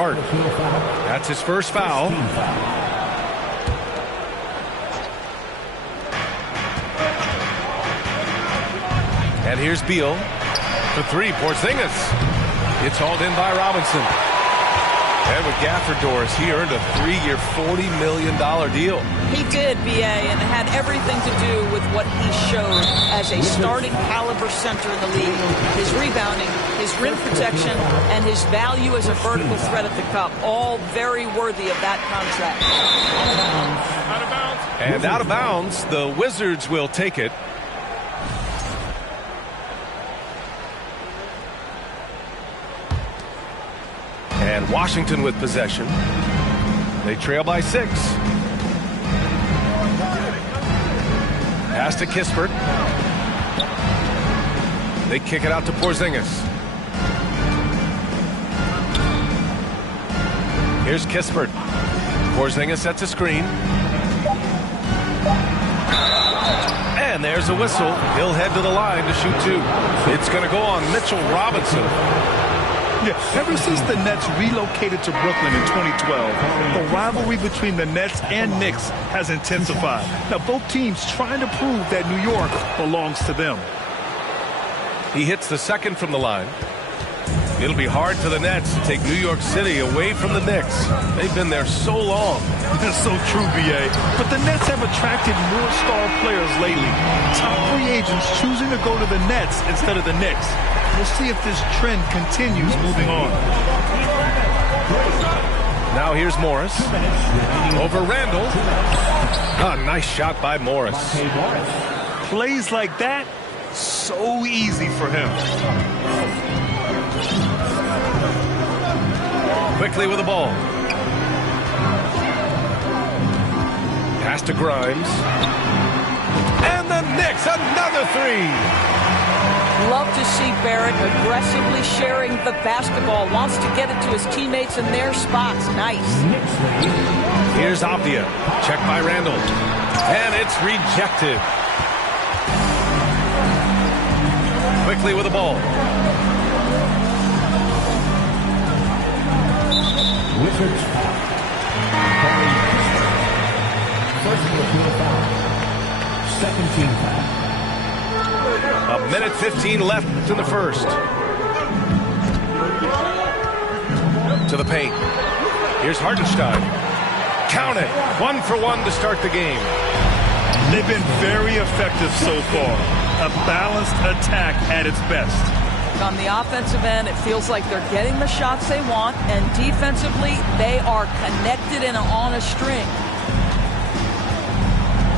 Hart. That's his first foul. And here's Beal. For three, Porzingis. It's hauled in by Robinson. And with Gafford, Doris, he earned a 3-year, $40 million deal. He did, B.A., and it had everything to do with what he showed as a starting caliber center in the league. His rebounding, his rim protection, and his value as a vertical threat at the cup. All very worthy of that contract. Out of bounds. And out of bounds, the Wizards will take it. And Washington with possession. They trail by 6. Pass to Kispert. They kick it out to Porzingis. Here's Kispert. Porzingis sets a screen. And there's a whistle. He'll head to the line to shoot 2. It's going to go on Mitchell Robinson. Yeah, ever since the Nets relocated to Brooklyn in 2012, the rivalry between the Nets and Knicks has intensified. Now, both teams trying to prove that New York belongs to them. He hits the second from the line. It'll be hard for the Nets to take New York City away from the Knicks. They've been there so long. That's so true, B.A. But the Nets have attracted more star players lately. Top free agents choosing to go to the Nets instead of the Knicks. We'll see if this trend continues moving on. Now here's Morris. Over Randall. A nice shot by Morris. Plays like that, so easy for him. Quickly with the ball. Pass to Grimes. And the Knicks, another 3. Love to see Barrett aggressively sharing the basketball. Wants to get it to his teammates in their spots. Nice. Here's Avdia. Check by Randall. And it's rejected. Quickly with the ball. Wizards foul. First foul. Second team foul. A minute 15 left in the first. To the paint. Here's Hartenstein. Count it. 1 for 1 to start the game. They've been very effective so far. A balanced attack at its best. On the offensive end, it feels like they're getting the shots they want, and defensively, they are connected and on a string.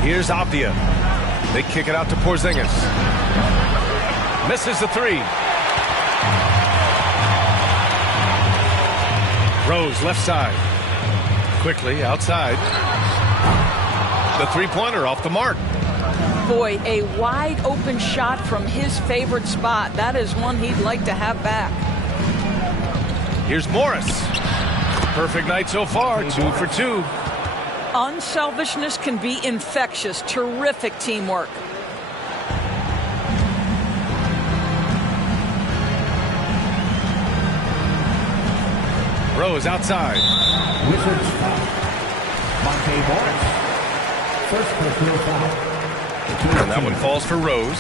Here's Avdia. They kick it out to Porzingis. Misses the 3. Rose left side. Quickly outside. The three-pointer off the mark. Boy, a wide open shot from his favorite spot. That is one he'd like to have back. Here's Morris. Perfect night so far. 2 for 2. Unselfishness can be infectious. Terrific teamwork. Rose outside. Wizards foul. Monte Morris. First personal foul. And that one falls for Rose.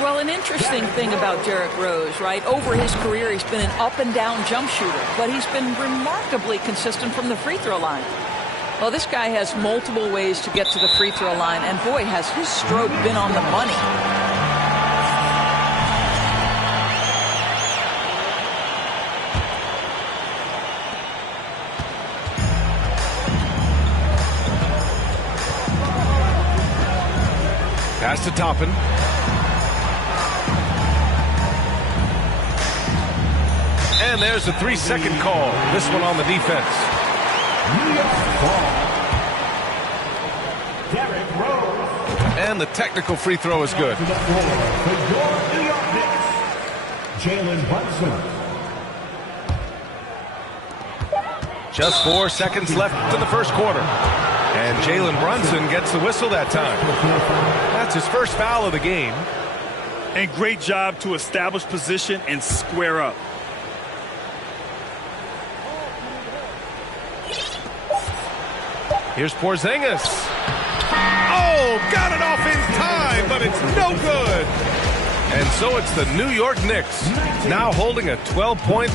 Well, an interesting thing about Derrick Rose, right? Over his career, he's been an up-and-down jump shooter, but he's been remarkably consistent from the free throw line. Well, this guy has multiple ways to get to the free throw line, and boy, has his stroke been on the money. Pass to Toppin. And there's a 3-second call. This one on the defense. And the technical free throw is good. Jalen Brunson. Just 4 seconds left in the first quarter. And Jalen Brunson gets the whistle that time. That's his first foul of the game. And great job to establish position and square up. Here's Porzingis. Oh, got it off in time, but it's no good. And so it's the New York Knicks now holding a 12-point.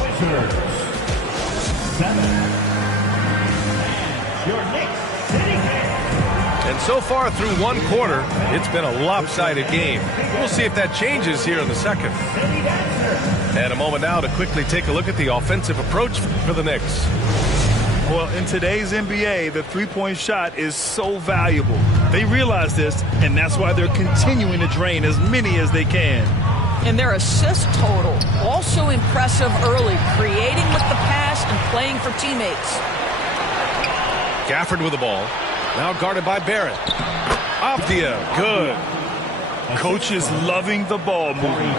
And so far through one quarter, it's been a lopsided game. We'll see if that changes here in the second. And a moment now to quickly take a look at the offensive approach for the Knicks. Well, in today's NBA, the three-point shot is so valuable. They realize this, and that's why they're continuing to drain as many as they can. And their assist total, also impressive early, creating with the pass and playing for teammates. Gafford with the ball. Now guarded by Barrett. Avdia, good. Coach is loving the ball movement.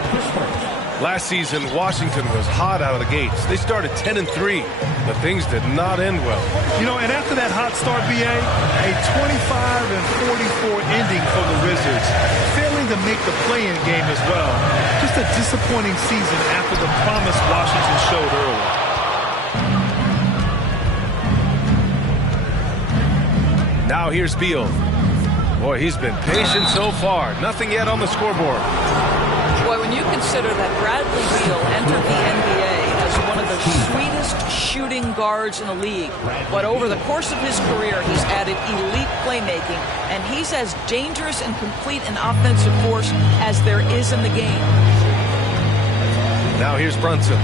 Last season, Washington was hot out of the gates. They started 10-3, but things did not end well. You know, and after that hot start, BA, a 25-44 ending for the Wizards, failing to make the play-in game as well. Just a disappointing season after the promise Washington showed early. Now here's Beal. Boy, he's been patient so far. Nothing yet on the scoreboard. Boy, when you consider that Bradley Beal entered the NBA as one of the sweetest shooting guards in the league, but over the course of his career, he's added elite playmaking, and he's as dangerous and complete an offensive force as there is in the game. Now here's Brunson.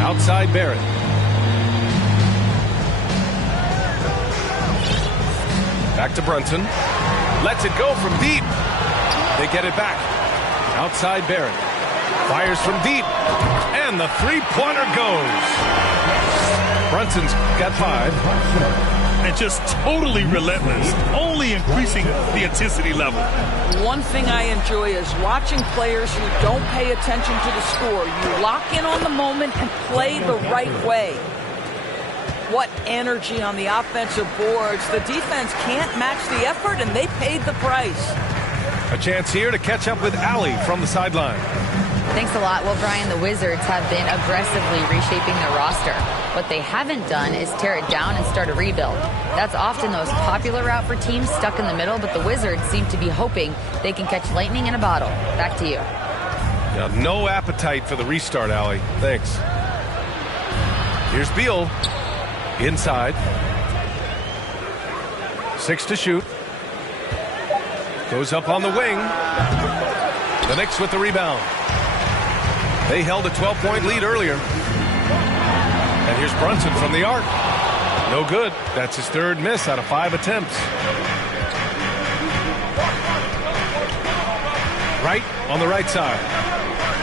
Outside Barrett. Back to Brunson. Lets it go from deep. They get it back. Outside Barrett. Fires from deep. And the three-pointer goes. Brunson's got 5. And just totally relentless, only increasing the intensity level. One thing I enjoy is watching players who don't pay attention to the score. You lock in on the moment and play the right way. What energy on the offensive boards. The defense can't match the effort, and they paid the price. A chance here to catch up with Allie from the sideline. Thanks a lot. Well, Brian, the Wizards have been aggressively reshaping their roster. What they haven't done is tear it down and start a rebuild. That's often the most popular route for teams stuck in the middle, but the Wizards seem to be hoping they can catch lightning in a bottle. Back to you. Yeah, no appetite for the restart, Allie. Thanks. Here's Beal. Inside. 6 to shoot. Goes up on the wing. The Knicks with the rebound. They held a 12-point lead earlier. And here's Brunson from the arc. No good. That's his third miss out of 5 attempts. Right on the right side.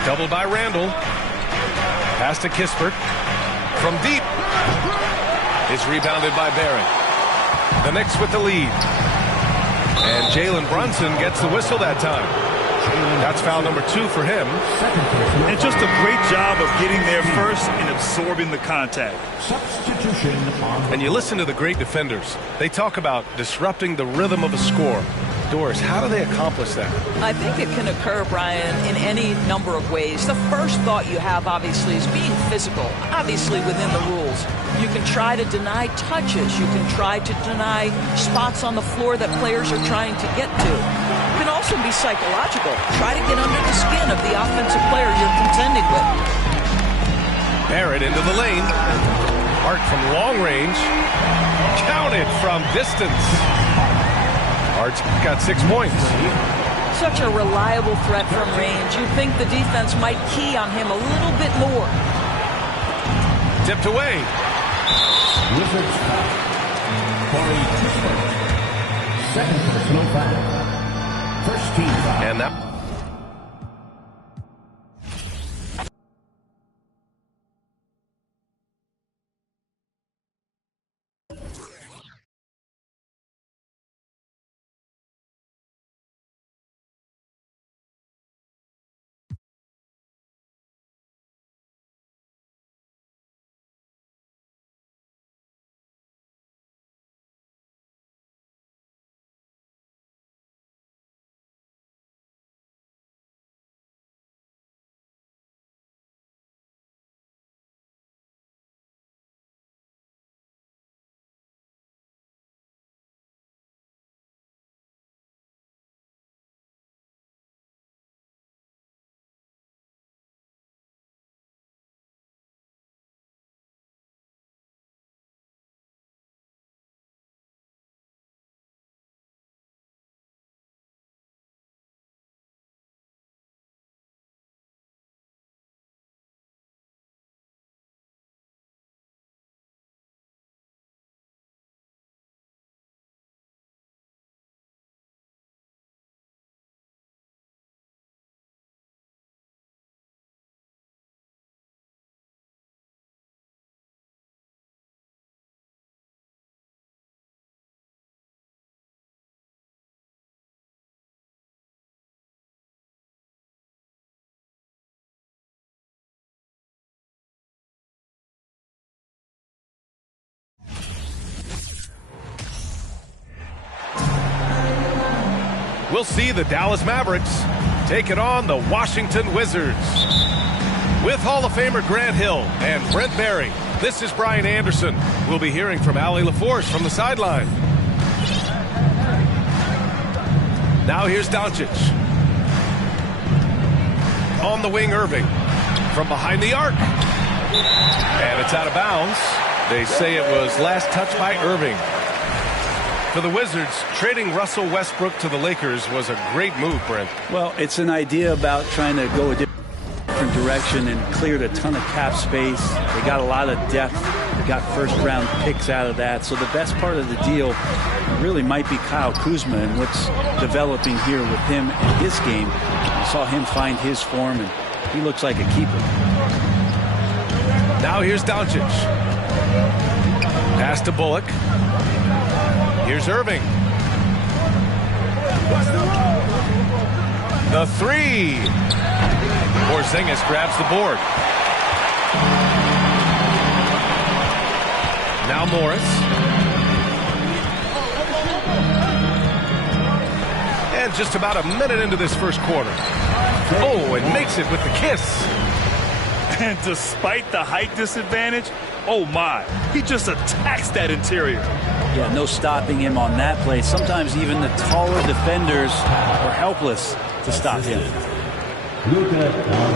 Doubled by Randall. Pass to Kispert. From deep. Is rebounded by Barrett. The Knicks with the lead. And Jalen Brunson gets the whistle that time. That's foul number 2 for him. And just a great job of getting there first and absorbing the contact. And you listen to the great defenders. They talk about disrupting the rhythm of a score. Doris, how do they accomplish that? I think it can occur, Brian, in any number of ways. The first thought you have, obviously, is being physical, obviously within the rules. You can try to deny touches. You can try to deny spots on the floor that players are trying to get to. It can also be psychological. Try to get under the skin of the offensive player you're contending with. Barrett into the lane. Hart from long range. Counted from distance. Hart's got 6 points. Such a reliable threat from range. You'd think the defense might key on him a little bit more. Tipped away. Wizards foul. Corey Kispert. Second personal foul. First team foul. And that we'll see the Dallas Mavericks taking on the Washington Wizards. With Hall of Famer Grant Hill and Brent Barry, this is Brian Anderson. We'll be hearing from Allie LaForce from the sideline. Now here's Doncic. On the wing, Irving. From behind the arc. And it's out of bounds. They say it was last touched by Irving. For the Wizards, trading Russell Westbrook to the Lakers was a great move, Brent. Well, it's an idea about trying to go a different direction and cleared a ton of cap space. They got a lot of depth. They got first-round picks out of that. So the best part of the deal really might be Kyle Kuzma and what's developing here with him in his game. I saw him find his form, and he looks like a keeper. Now here's Doncic. Pass to Bullock. Here's Irving. The three. Porzingis grabs the board. Now Morris. And just about a minute into this first quarter. Oh, and makes it with the kiss. And despite the height disadvantage, oh my, he just attacks that interior. Yeah, no stopping him on that play. Sometimes even the taller defenders are helpless to stop him.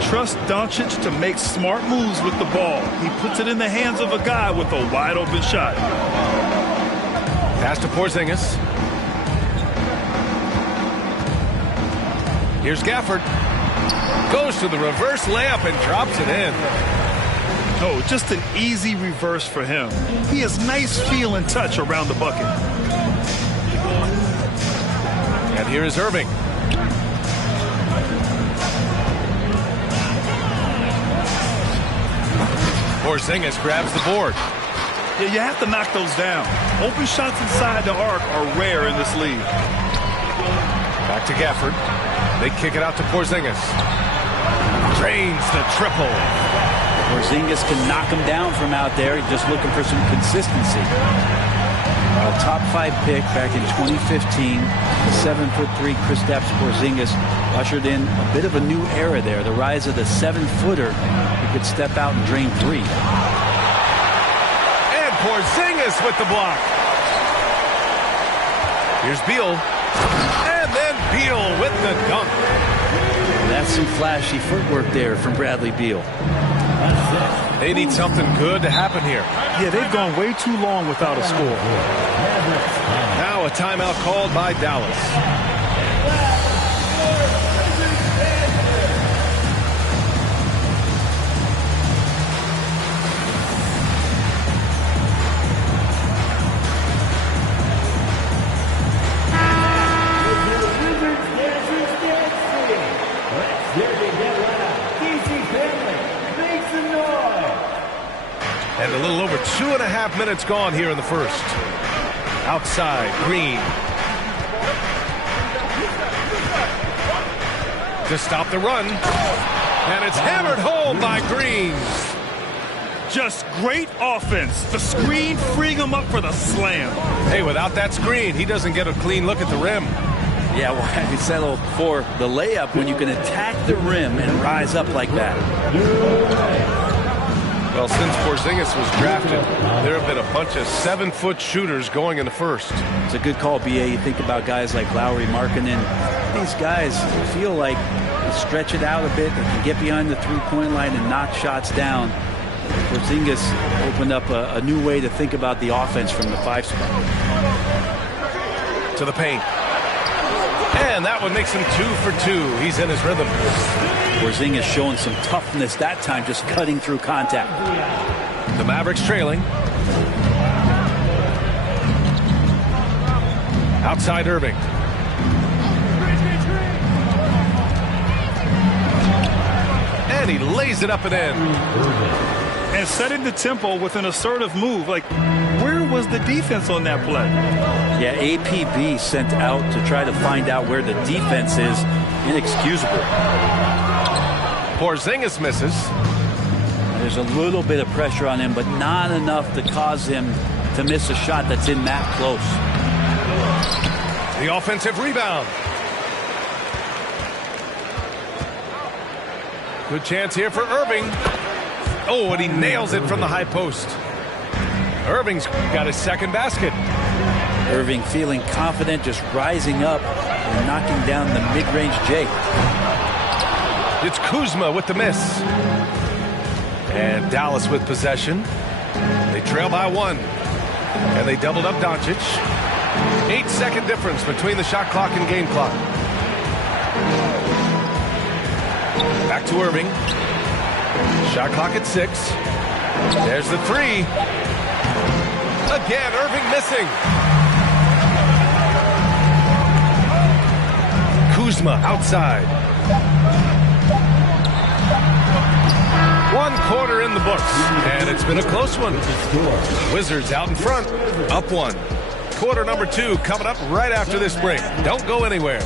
Trust Doncic to make smart moves with the ball. He puts it in the hands of a guy with a wide open shot. Pass to Porzingis. Here's Gafford. Goes to the reverse layup and drops it in. Oh, just an easy reverse for him. He has nice feel and touch around the bucket. And here is Irving. Porzingis grabs the board. Yeah, you have to knock those down. Open shots inside the arc are rare in this league. Back to Gafford. They kick it out to Porzingis. Drains the triple. Porzingis can knock him down from out there. He's just looking for some consistency. A top 5 pick back in 2015. 7'3" Kristaps Porzingis ushered in a bit of a new era there. The rise of the 7-footer who could step out and drain 3. And Porzingis with the block. Here's Beal. And then Beal with the dunk. That's some flashy footwork there from Bradley Beal. They need something good to happen here. Yeah, they've gone way too long without a score. Now a timeout called by Dallas. And a little over 2.5 minutes gone here in the first. Outside, Green. To stop the run. And it's hammered home by Green. Just great offense. The screen freeing him up for the slam. Hey, without that screen, he doesn't get a clean look at the rim. Yeah, why well, settle for the layup when you can attack the rim and rise up like that? Well, since Porzingis was drafted, there have been a bunch of 7-foot shooters going in the first. It's a good call, B.A. You think about guys like Lowry, Markkanen. These guys feel like they stretch it out a bit. They can get behind the three-point line and knock shots down. Porzingis opened up a new way to think about the offense from the 5 spot. To the paint. And that one makes him 2 for 2. He's in his rhythm. Porzingis showing some toughness that time, just cutting through contact. The Mavericks trailing. Outside Irving. And he lays it up and in. And setting the tempo with an assertive move. Like, where was the defense on that play? Yeah, APB sent out to try to find out where the defense is. Inexcusable. Porzingis misses. There's a little bit of pressure on him, but not enough to cause him to miss a shot that's in that close. The offensive rebound. Good chance here for Irving. Oh, and he nails it from the high post. Irving's got his second basket. Irving feeling confident, just rising up and knocking down the mid-range J. It's Kuzma with the miss. And Dallas with possession. They trail by 1. And they doubled up Doncic. 8-second difference between the shot clock and game clock. Back to Irving. Shot clock at 6. There's the 3. Again, Irving missing. Kuzma outside. 1 quarter in the books, and it's been a close one. Wizards out in front, up 1. Quarter number 2 coming up right after this break. Don't go anywhere.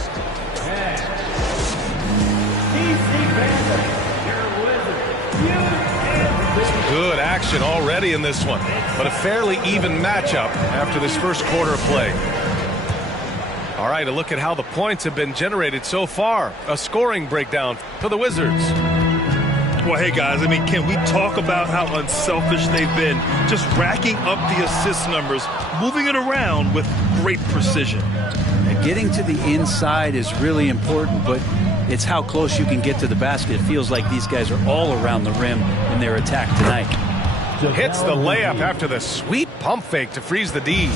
Good action already in this one, but a fairly even matchup after this first quarter of play. All right, a look at how the points have been generated so far. A scoring breakdown for the Wizards. Well, hey, guys, I mean, can we talk about how unselfish they've been? Just racking up the assist numbers, moving it around with great precision. And getting to the inside is really important, but it's how close you can get to the basket. It feels like these guys are all around the rim in their attack tonight. Hits the layup after the sweet pump fake to freeze the D.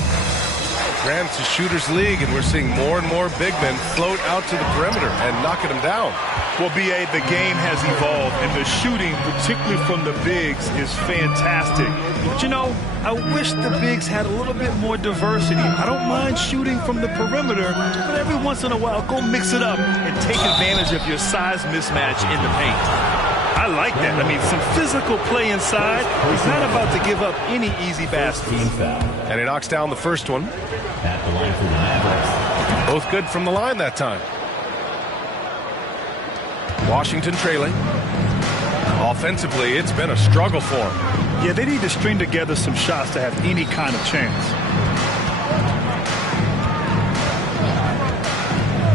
Grants a shooter's league, and we're seeing more and more big men float out to the perimeter and knocking them down. Well, B.A., the game has evolved, and the shooting, particularly from the bigs, is fantastic. But, you know, I wish the bigs had a little bit more diversity. I don't mind shooting from the perimeter, but every once in a while, go mix it up and take advantage of your size mismatch in the paint. I like that. I mean, some physical play inside. He's not about to give up any easy baskets. And he knocks down the first one. At the line for the Mavericks. Both good from the line that time. Washington trailing. Offensively, it's been a struggle for them. Yeah, they need to string together some shots to have any kind of chance.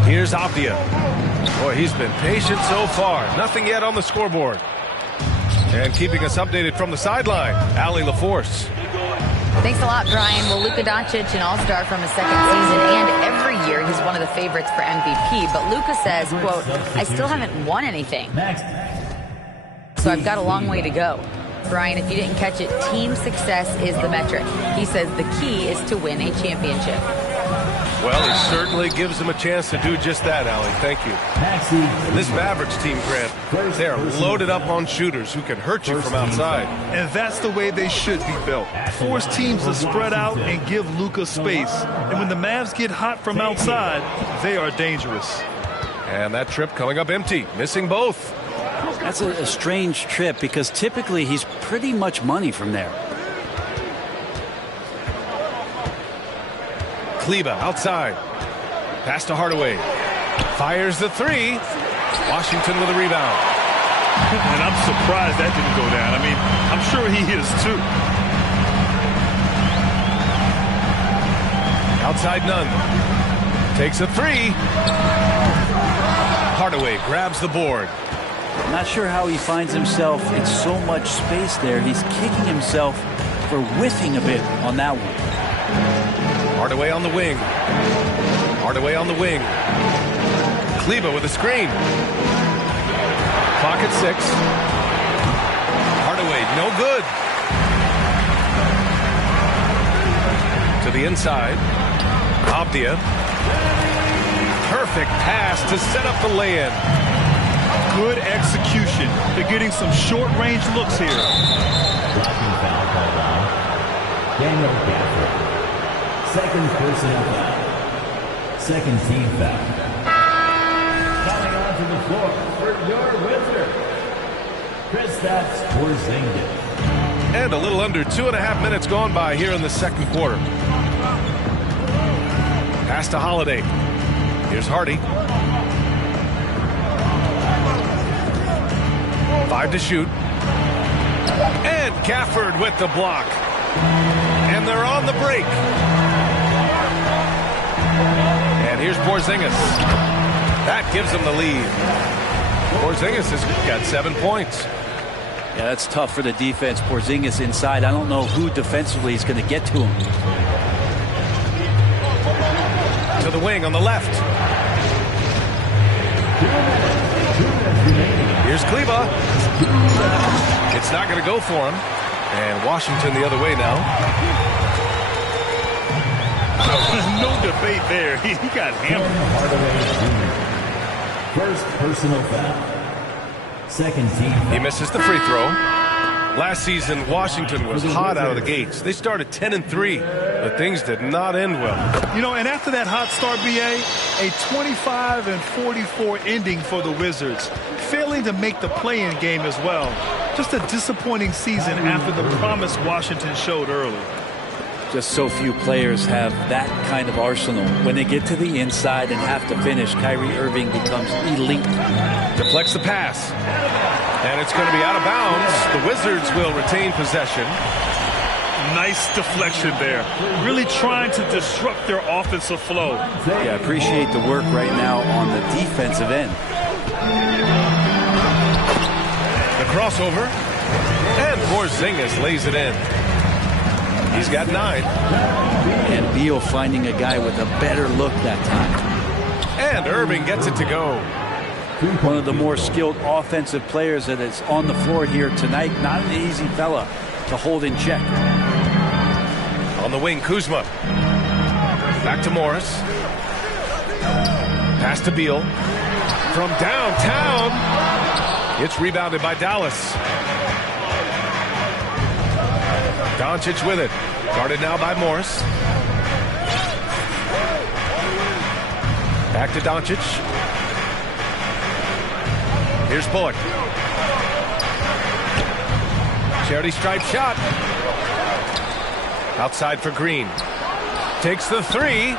Here's Avdia. Boy, he's been patient so far. Nothing yet on the scoreboard. And keeping us updated from the sideline, Allie LaForce. Thanks a lot, Brian. Well, Luka Doncic, an all-star from his second season, and every year he's one of the favorites for MVP. But Luka says, quote, I still haven't won anything. So I've got a long way to go. Brian, if you didn't catch it, team success is the metric. He says the key is to win a championship. Well, he certainly gives them a chance to do just that, Allie. Thank you. And this Mavericks team, Grant, they are loaded up on shooters who can hurt you from outside. And that's the way they should be built. Force teams to spread out and give Luka space. And when the Mavs get hot from outside, they are dangerous. And that trip coming up empty, missing both. That's a strange trip because typically he's pretty much money from there. Kleba outside. Pass to Hardaway. Fires the 3. Washington with a rebound. And I'm surprised that didn't go down. I mean, I'm sure he is too. Outside Nunn. Takes a 3. Hardaway grabs the board. Not sure how he finds himself in so much space there. He's kicking himself for whiffing a bit on that one. Hardaway on the wing. Hardaway on the wing. Kleba with a screen. Clock at 6. Hardaway, no good. To the inside. Avdia. Perfect pass to set up the lay-in. Good execution. They're getting some short-range looks here. Blocking foul called on Daniel Gafford. Second personal foul. Second team foul. Coming onto the floor for your Wizard, Kristaps Porzingis. And a little under 2.5 minutes gone by here in the second quarter. Pass to Holiday. Here's Hardy. 5 to shoot. And Gafford with the block. And they're on the break. And here's Porzingis. That gives them the lead. Porzingis has got 7 points. Yeah, that's tough for the defense. Porzingis inside. I don't know who defensively is going to get to him. To the wing on the left. Here's Kleba. It's not going to go for him. And Washington the other way now. No debate there. He got hammered. First personal foul. Second team. He misses the free throw. Last season, Washington was hot out of the gates. They started 10-3, but things did not end well. You know, and after that hot start, BA, a 25-44 ending for the Wizards, failing to make the play-in game as well. Just a disappointing season after the promise Washington showed early. Just so few players have that kind of arsenal. When they get to the inside and have to finish, Kyrie Irving becomes elite. Deflects the pass. And it's going to be out of bounds. The Wizards will retain possession. Nice deflection there. Really trying to disrupt their offensive flow. Yeah, appreciate the work right now on the defensive end. The crossover. And Porzingis lays it in. He's got 9. And Beal finding a guy with a better look that time. And Irving gets it to go. One of the more skilled offensive players that is on the floor here tonight. Not an easy fella to hold in check. On the wing, Kuzma. Back to Morris. Pass to Beal. From downtown. It's rebounded by Dallas. Doncic with it. Guarded now by Morris. Back to Doncic. Here's Bullock. Charity stripe shot. Outside for Green. Takes the 3.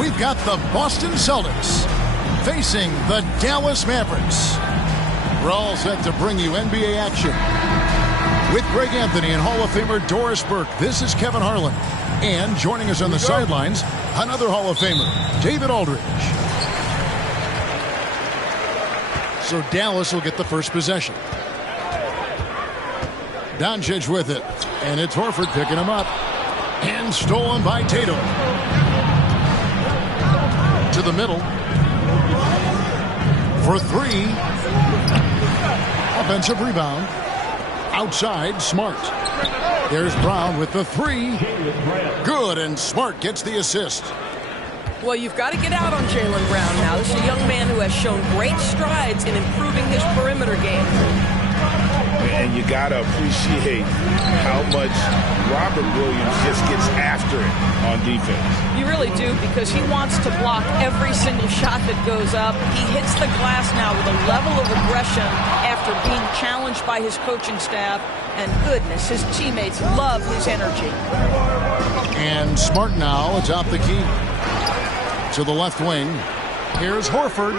We've got the Boston Celtics facing the Dallas Mavericks. We're all set to bring you NBA action. With Greg Anthony and Hall of Famer Doris Burke, this is Kevin Harlan. And joining us on the sidelines, another Hall of Famer, David Aldridge. So Dallas will get the first possession. Doncic with it. And it's Horford picking him up. And stolen by Tatum. To the middle. For 3. Offensive rebound. Outside, Smart. There's Brown with the three. Good, and Smart gets the assist. Well, you've got to get out on Jaylen Brown now. This is a young man who has shown great strides in improving his perimeter game. And you got to appreciate how much Robert Williams just gets after it on defense. You really do, because he wants to block every single shot that goes up. He hits the glass now with a level of aggression after being challenged by his coaching staff. And goodness, his teammates love his energy. And Smart now atop the key. To the left wing. Here's Horford.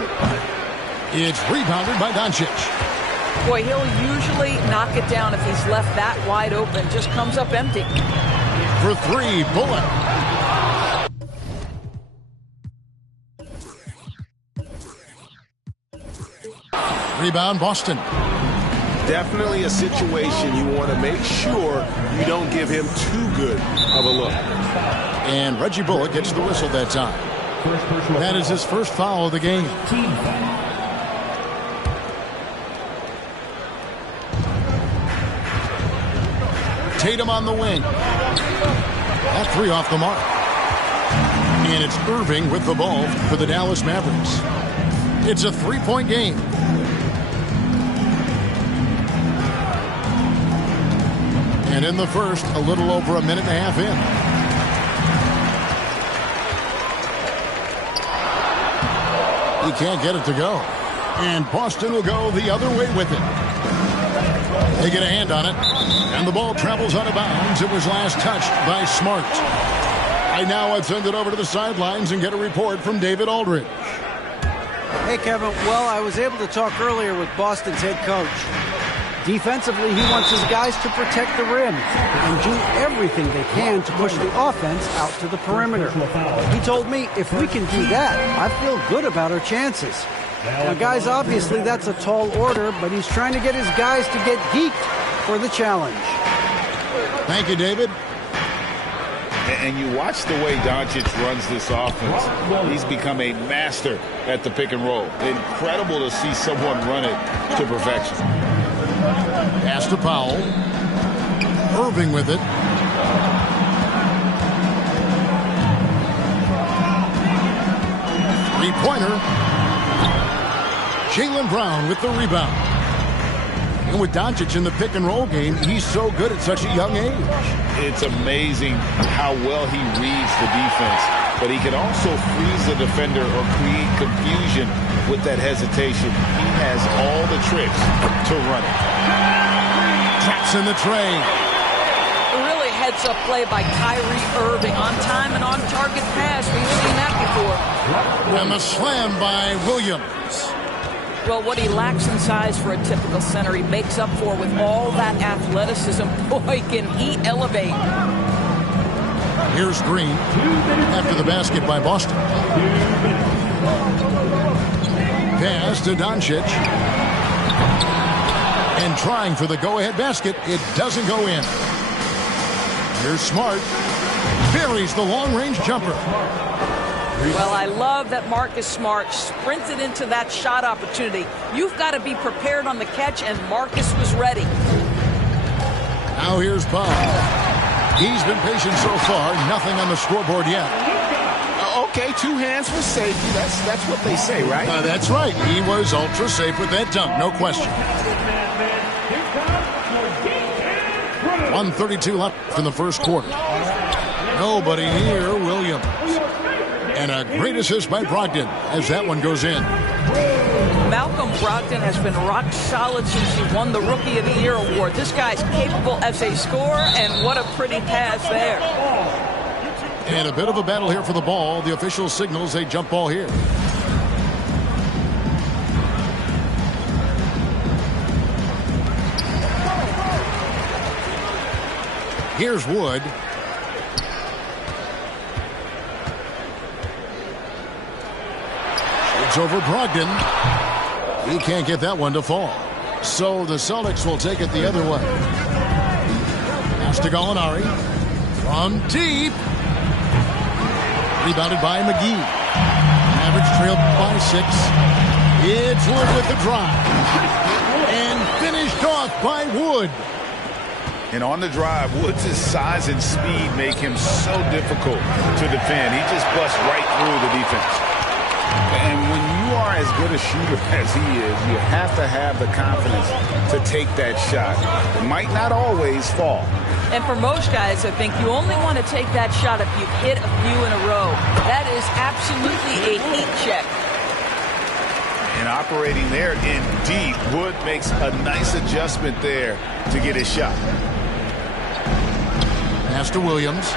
It's rebounded by Doncic. Boy, he'll usually knock it down if he's left that wide open. Just comes up empty. For three, Bullock. Rebound, Boston. Definitely a situation you want to make sure you don't give him too good of a look. And Reggie Bullock gets the whistle that time. That is his first foul of the game. Tatum on the wing. That three off the mark. And it's Irving with the ball for the Dallas Mavericks. It's a three-point game. And in the first, a little over a minute and a half in. He can't get it to go. And Boston will go the other way with it. They get a hand on it. And the ball travels out of bounds. It was last touched by Smart. I now have sent it over to the sidelines and get a report from David Aldridge. Hey, Kevin. Well, I was able to talk earlier with Boston's head coach. Defensively, he wants his guys to protect the rim and do everything they can to push the offense out to the perimeter. He told me if we can do that, I feel good about our chances. Now, guys, obviously that's a tall order, but he's trying to get his guys to get geeked for the challenge. Thank you, David. And you watch the way Doncic runs this offense. He's become a master at the pick and roll. Incredible to see someone run it to perfection. Pass to Powell. Irving with it. Three-pointer. Jaylen Brown with the rebound. And with Doncic in the pick and roll game, he's so good at such a young age. It's amazing how well he reads the defense, but he can also freeze the defender or create confusion with that hesitation. He has all the tricks to run it. Traps in the tray. A really heads-up play by Kyrie Irving. On time and on target pass. We've seen that before. And the slam by Williams. Well, what he lacks in size for a typical center, he makes up for with all that athleticism. Boy, can he elevate. Here's Green after the basket by Boston. Pass to Doncic. And trying for the go-ahead basket, it doesn't go in. Here's Smart. Buries the long-range jumper. Well, I love that Marcus Smart sprinted into that shot opportunity. You've got to be prepared on the catch, and Marcus was ready. Now here's Powell. He's been patient so far. Nothing on the scoreboard yet. Okay, 2 hands for safety. That's what they say, right? That's right. He was ultra safe with that dunk, no question. 1:32 left in the first quarter. Nobody near Williams. And a great assist by Brogdon as that one goes in. Malcolm Brogdon has been rock solid since he won the Rookie of the Year award. This guy's capable as a scorer, and what a pretty pass there. And a bit of a battle here for the ball. The official signals a jump ball here. Here's Wood. It's over Brogdon. He can't get that one to fall. So the Celtics will take it the other way. Pass to Gallinari. From deep. Rebounded by McGee. Mavericks trailed by 6. It's Wood with the drive. And finished off by Wood. And on the drive, Woods' size and speed make him so difficult to defend. He just busts right through the defense. And when you are as good a shooter as he is, you have to have the confidence to take that shot. It might not always fall. And for most guys, I think you only want to take that shot if you've hit a few in a row. That is absolutely a heat check. And operating there in deep, Wood makes a nice adjustment there to get his shot. Pass to Williams.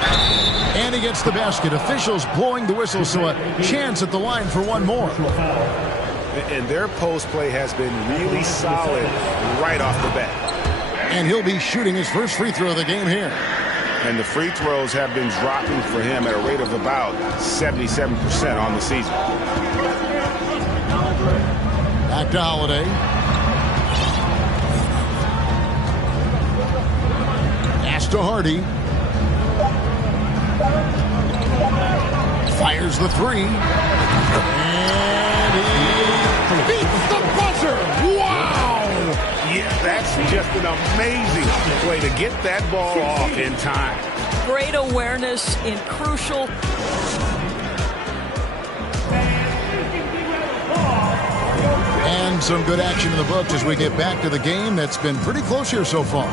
And he gets the basket. Officials blowing the whistle, so a chance at the line for one more. And their post play has been really solid right off the bat. And he'll be shooting his first free throw of the game here. And the free throws have been dropping for him at a rate of about 77% on the season. Back to Holiday. Pass to Hardy. Fires the three. And he beats the buzzer. Wow! Yeah, that's just an amazing play to get that ball off in time. Great awareness in crucial. And some good action in the books as we get back to the game that's been pretty close here so far.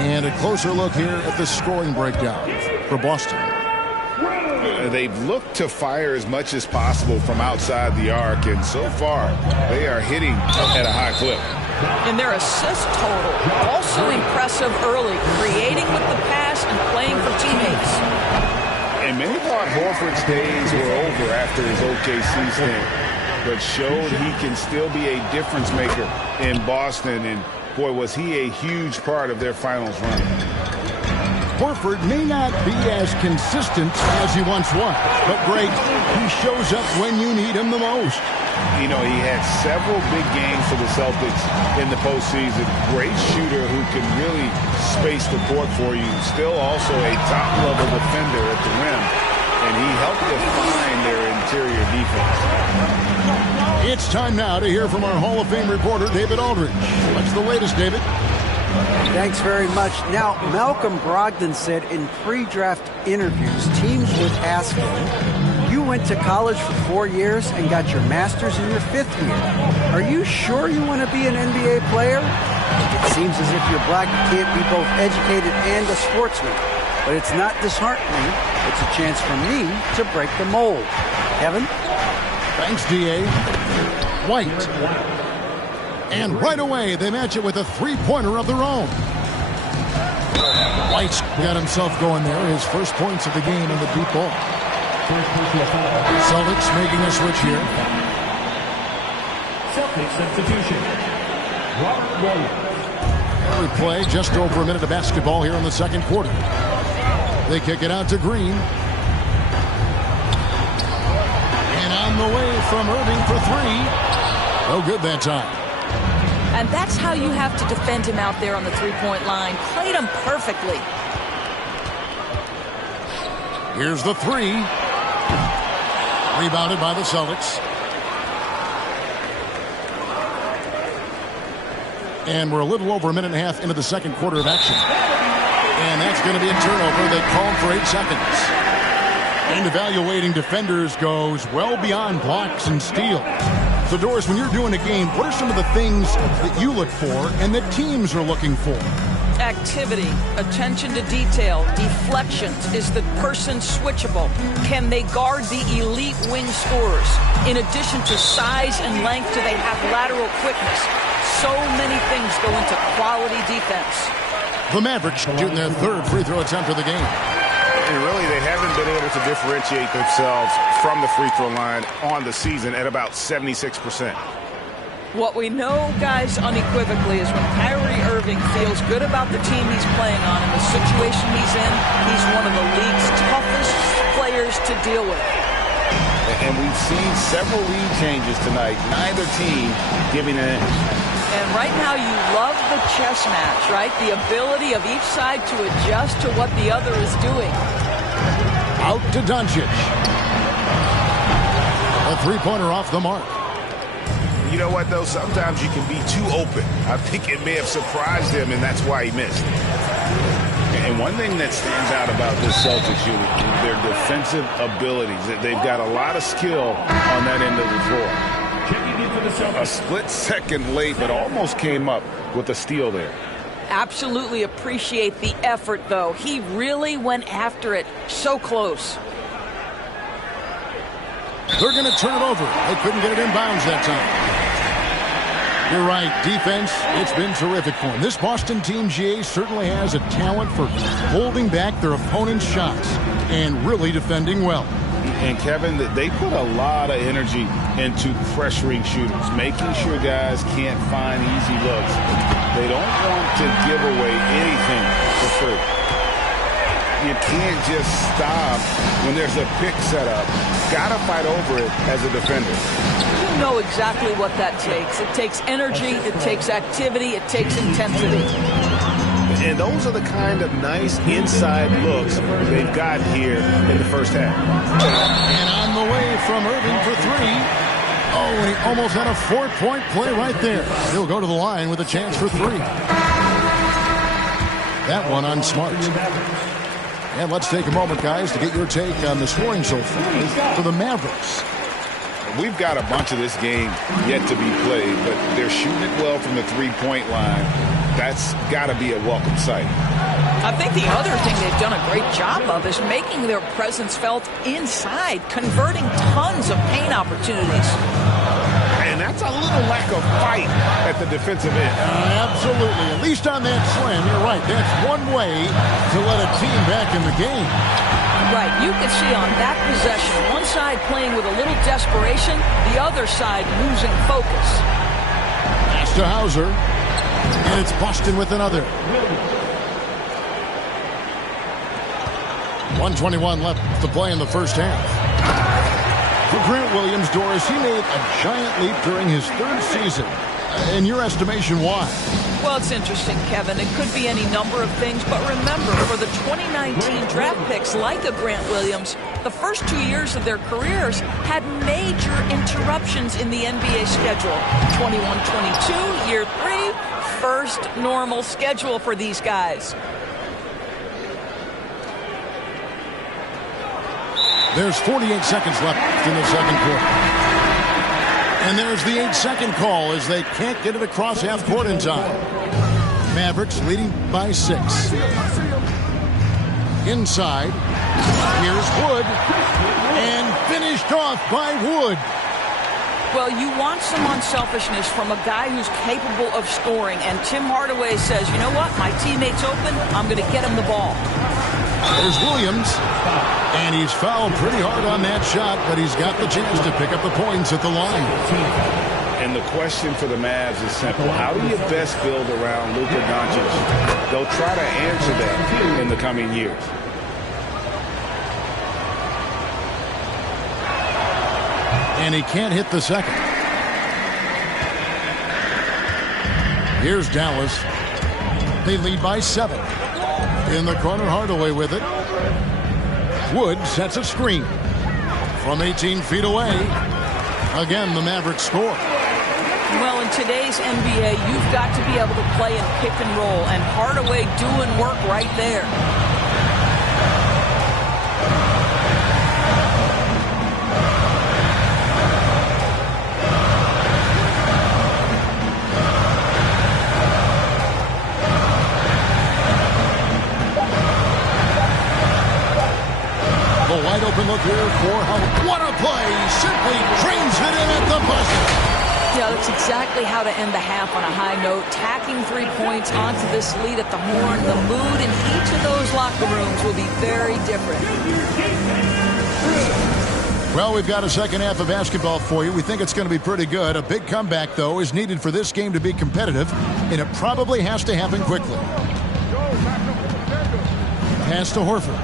And a closer look here at the scoring breakdown for Boston. They've looked to fire as much as possible from outside the arc, and so far they are hitting at a high clip. And their assist total also impressive early, creating with the pass and playing for teammates. And many thought Horford's days were over after his OKC stint, but showed he can still be a difference maker in Boston, and boy, was he a huge part of their finals run. Horford may not be as consistent as he once was, but great, he shows up when you need him the most. You know, he had several big games for the Celtics in the postseason. Great shooter who can really space the court for you. Still also a top-level defender at the rim, and he helped define their interior defense. It's time now to hear from our Hall of Fame reporter, David Aldridge. What's the latest, David? Thanks very much. Now, Malcolm Brogdon said in pre-draft interviews, teams would ask him, you went to college for 4 years and got your master's in your 5th year. Are you sure you want to be an NBA player? It seems as if you're black, you can't be both educated and a sportsman. But it's not disheartening. It's a chance for me to break the mold. Kevin? Thanks, D.A. White. And right away, they match it with a three-pointer of their own. White's got himself going there. His first points of the game in the deep ball. Celtics making a switch here. Celtics substitution. Robert Williams. Every play, just over a minute of basketball here in the second quarter. They kick it out to Green. And on the way from Irving for three. No good that time. And that's how you have to defend him out there on the three-point line. Played him perfectly. Here's the three. Rebounded by the Celtics. And we're a little over a minute and a half into the second quarter of action. And that's going to be a turnover. They called for 8 seconds. And evaluating defenders goes well beyond blocks and steals. So, Doris, when you're doing a game, what are some of the things that you look for and that teams are looking for? Activity, attention to detail, deflections. Is the person switchable? Can they guard the elite wing scorers? In addition to size and length, do they have lateral quickness? So many things go into quality defense. The Mavericks shooting their third free throw attempt of the game. And really, they haven't been able to differentiate themselves from the free throw line on the season at about 76%. What we know, guys, unequivocally is when Kyrie Irving feels good about the team he's playing on and the situation he's in, he's one of the league's toughest players to deal with. And we've seen several lead changes tonight. Neither team giving in. And right now you love the chess match, right? The ability of each side to adjust to what the other is doing. Out to Doncic. A three-pointer off the mark. You know what, though? Sometimes you can be too open. I think it may have surprised him, and that's why he missed. And one thing that stands out about this Celtics unit is their defensive abilities. They've got a lot of skill on that end of the floor. A split second late, but almost came up with a steal there. Absolutely appreciate the effort, though. He really went after it. So close. They're going to turn it over. They couldn't get it in bounds that time. You're right. Defense, it's been terrific for them. This Boston team, GA, certainly has a talent for holding back their opponent's shots and really defending well. And, Kevin, they put a lot of energy into pressuring shooters, making sure guys can't find easy looks. They don't want to give away anything for free. You can't just stop when there's a pick set up. Got to fight over it as a defender. You know exactly what that takes. It takes energy, it takes activity, it takes intensity. And those are the kind of nice inside looks they've got here in the first half. And on the way from Irving for three. Oh, and he almost had a 4-point play right there. He'll go to the line with a chance for three. That one on Smart. And let's take a moment, guys, to get your take on the scoring so far for the Mavericks. We've got a bunch of this game yet to be played, but they're shooting it well from the three-point line. That's got to be a welcome sight. I think the other thing they've done a great job of is making their presence felt inside, converting tons of paint opportunities. And that's a little lack of fight at the defensive end. Absolutely. At least on that slam, you're right. That's one way to let a team back in the game. Right. You can see on that possession, one side playing with a little desperation, the other side losing focus. Pass to Hauser. And it's Boston with another. 1:21 left to play in the first half. For Grant Williams, Doris, he made a giant leap during his third season. In your estimation, why? Well, it's interesting, Kevin. It could be any number of things, but remember, for the 2019 draft picks like a Grant Williams, the first 2 years of their careers had major interruptions in the NBA schedule. 21-22, year 3, first normal schedule for these guys. There's 48 seconds left in the second quarter. And there's the 8-second call as they can't get it across half court in time. Mavericks leading by 6. Inside. Here's Wood. And finished off by Wood. Well, you want some unselfishness from a guy who's capable of scoring. And Tim Hardaway says, you know what? My teammate's open. I'm going to get him the ball. There's Williams. And he's fouled pretty hard on that shot, but he's got the chance to pick up the points at the line. And the question for the Mavs is simple. How do you best build around Luka Doncic? They'll try to answer that in the coming years. And he can't hit the second. Here's Dallas. They lead by 7. In the corner, Hardaway with it. Wood sets a screen from 18 feet away. Again, the Mavericks score. Well, in today's NBA, you've got to be able to play in pick and roll, and Hardaway doing work right there. Wide open look here for Howard. What a play! Simply trains it in at the buzzer. Yeah, that's exactly how to end the half on a high note. Tacking 3 points onto this lead at the horn. The mood in each of those locker rooms will be very different. Well, we've got a second half of basketball for you. We think it's going to be pretty good. A big comeback, though, is needed for this game to be competitive, and it probably has to happen quickly. Pass to Horford.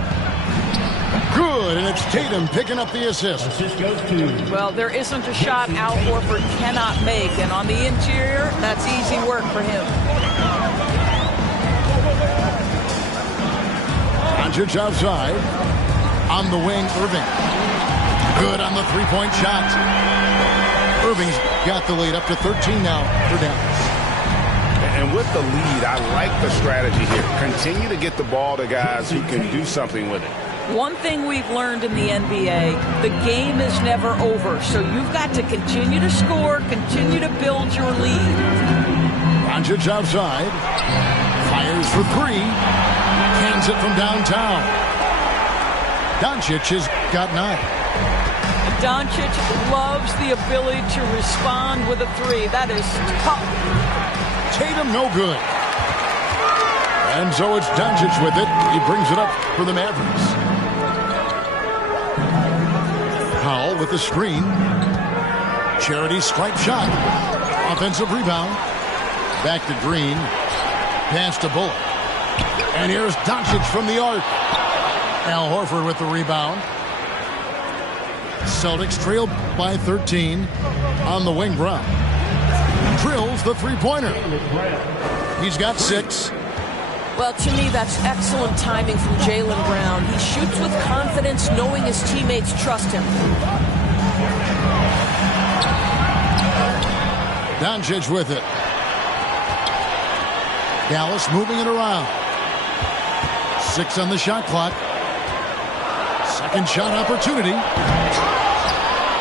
Good, and it's Tatum picking up the assist. Well, there isn't a shot Al Horford cannot make, and on the interior, that's easy work for him. Doncic outside. On the wing, Irving. Good on the three-point shot. Irving's got the lead up to 13 now for Dallas. And with the lead, I like the strategy here. Continue to get the ball to guys who can do something with it. One thing we've learned in the NBA, the game is never over. So you've got to continue to score, continue to build your lead. Doncic outside. Fires for three. Cans it from downtown. Doncic has got 9. Doncic loves the ability to respond with a three. That is tough. Tatum no good. And so it's Doncic with it. He brings it up for the Mavericks. Powell with the screen. Charity stripe shot. Offensive rebound. Back to Green. Pass to Bullock. And here's Doncic from the arc. Al Horford with the rebound. Celtics trailed by 13 on the wing. Brown drills the three-pointer. He's got 6. Well, to me, that's excellent timing from Jaylen Brown. He shoots with confidence, knowing his teammates trust him. Doncic with it. Dallas moving it around. 6 on the shot clock. Second shot opportunity.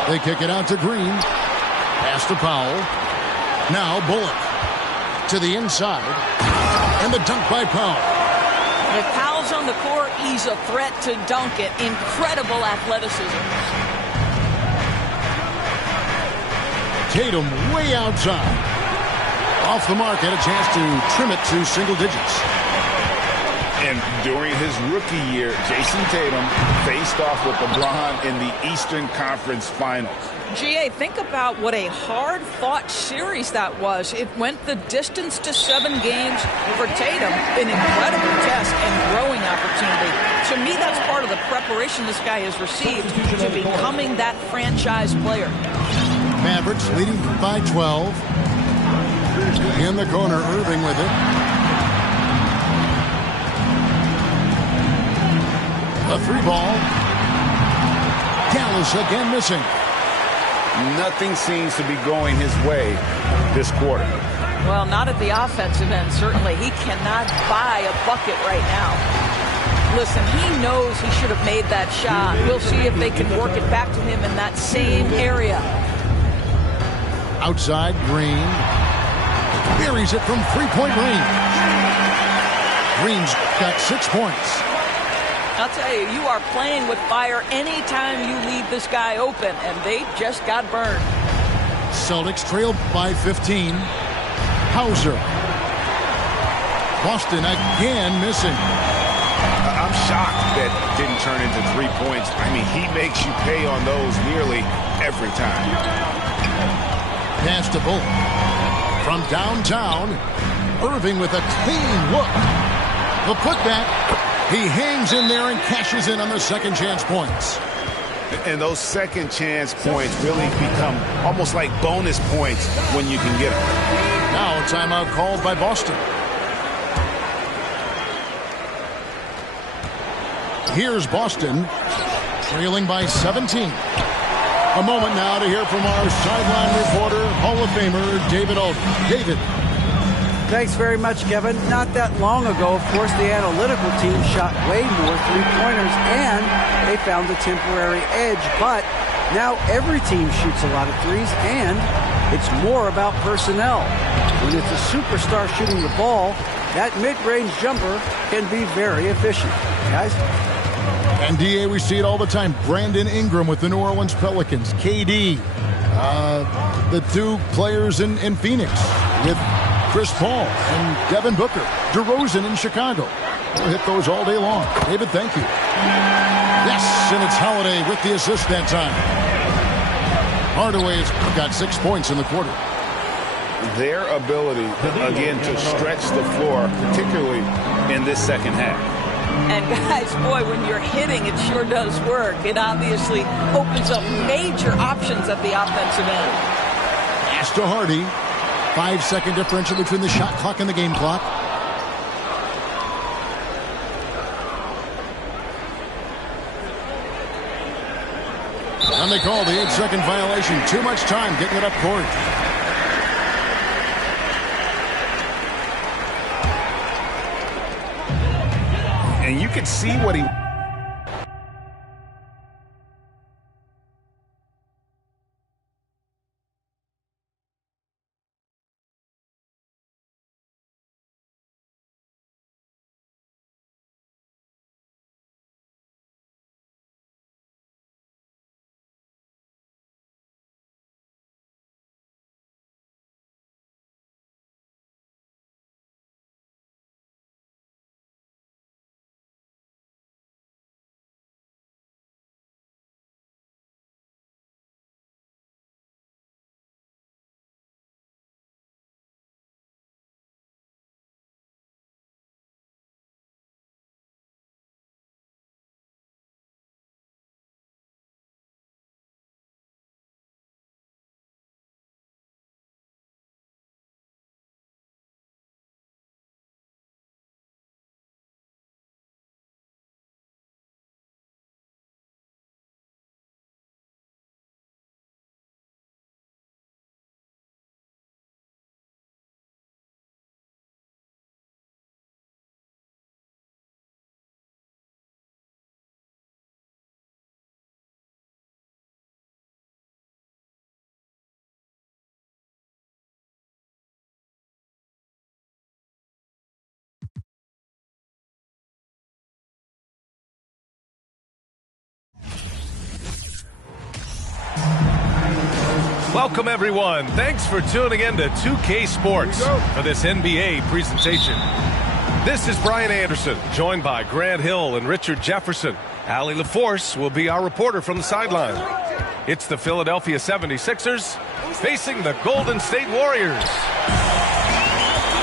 They kick it out to Green. Pass to Powell. Now Bullock to the inside. And the dunk by Powell. If Powell's on the court, he's a threat to dunk it. Incredible athleticism. Tatum way outside. Off the mark, had a chance to trim it to single digits. And during his rookie year, Jason Tatum faced off with LeBron in the Eastern Conference Finals. GA, think about what a hard-fought series that was. It went the distance to 7 games for Tatum. An incredible test and growing opportunity. To me, that's part of the preparation this guy has received to becoming that franchise player. Mavericks leading by 12. In the corner, Irving with it. A 3-ball. Dallas again missing. Nothing seems to be going his way this quarter. Well, not at the offensive end, certainly. He cannot buy a bucket right now. Listen, he knows he should have made that shot. We'll see if they can work it back to him in that same area. Outside, Green. Buries it from three-point range. Green's got 6 points. I'll tell you, you are playing with fire anytime you leave this guy open, and they just got burned. Celtics trailed by 15. Hauser. Boston again missing. I'm shocked that didn't turn into 3 points. I mean, he makes you pay on those nearly every time. Pass to Bullock. From downtown, Irving with a clean look. The putback. He hangs in there and cashes in on the second chance points. And those second chance points really become almost like bonus points when you can get them. Now a timeout called by Boston. Here's Boston trailing by 17. A moment now to hear from our sideline reporter, Hall of Famer David Aldridge. David. Thanks very much, Kevin. Not that long ago, of course, the analytical team shot way more three-pointers, and they found a temporary edge. But now every team shoots a lot of threes, and it's more about personnel. When it's a superstar shooting the ball, that mid-range jumper can be very efficient. Guys? And, DA, we see it all the time. Brandon Ingram with the New Orleans Pelicans. KD. The 2 players in Phoenix with Chris Paul and Devin Booker. DeRozan in Chicago. We'll hit those all day long. David, thank you. Yes, and it's Holiday with the assist that time. Hardaway's got 6 points in the quarter. Their ability, again, to stretch the floor, particularly in this second half. And guys, boy, when you're hitting, it sure does work. It obviously opens up major options at the offensive end. Pass to Hardy. 5-second differential between the shot clock and the game clock. On they call the 8-second violation. Too much time getting it up court. And you can see what he... Welcome, everyone. Thanks for tuning in to 2K Sports for this NBA presentation. This is Brian Anderson, joined by Grant Hill and Richard Jefferson. Allie LaForce will be our reporter from the sideline. It's the Philadelphia 76ers facing the Golden State Warriors.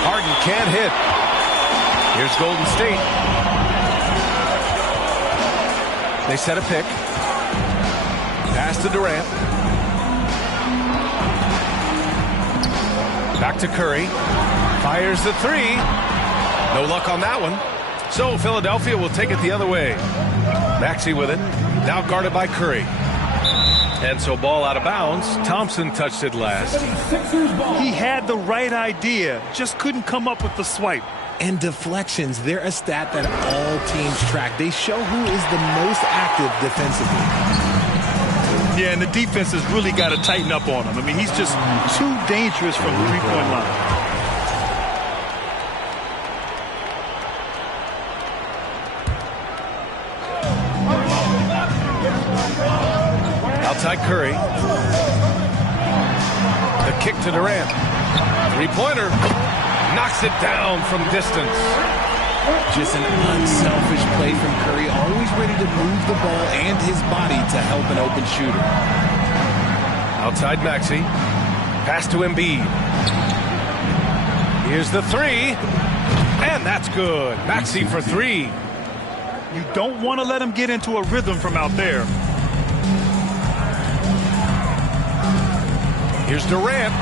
Harden can't hit. Here's Golden State. They set a pick. Pass to Durant. Back to Curry. Fires the three. No luck on that one. So Philadelphia will take it the other way. Maxey with it. Now guarded by Curry. And so ball out of bounds. Thompson touched it last. He had the right idea, just couldn't come up with the swipe. And deflections, they're a stat that all teams track. They show who is the most active defensively. Yeah, and the defense has really got to tighten up on him. I mean, he's just too dangerous from the three-point line. Outside Curry. The kick to Durant. Three-pointer. Knocks it down from distance. Just an unselfish play from Curry, always ready to move the ball and his body to help an open shooter. Outside Maxey. Pass to Embiid. Here's the three. And that's good. Maxey for three. You don't want to let him get into a rhythm from out there. Here's Durant.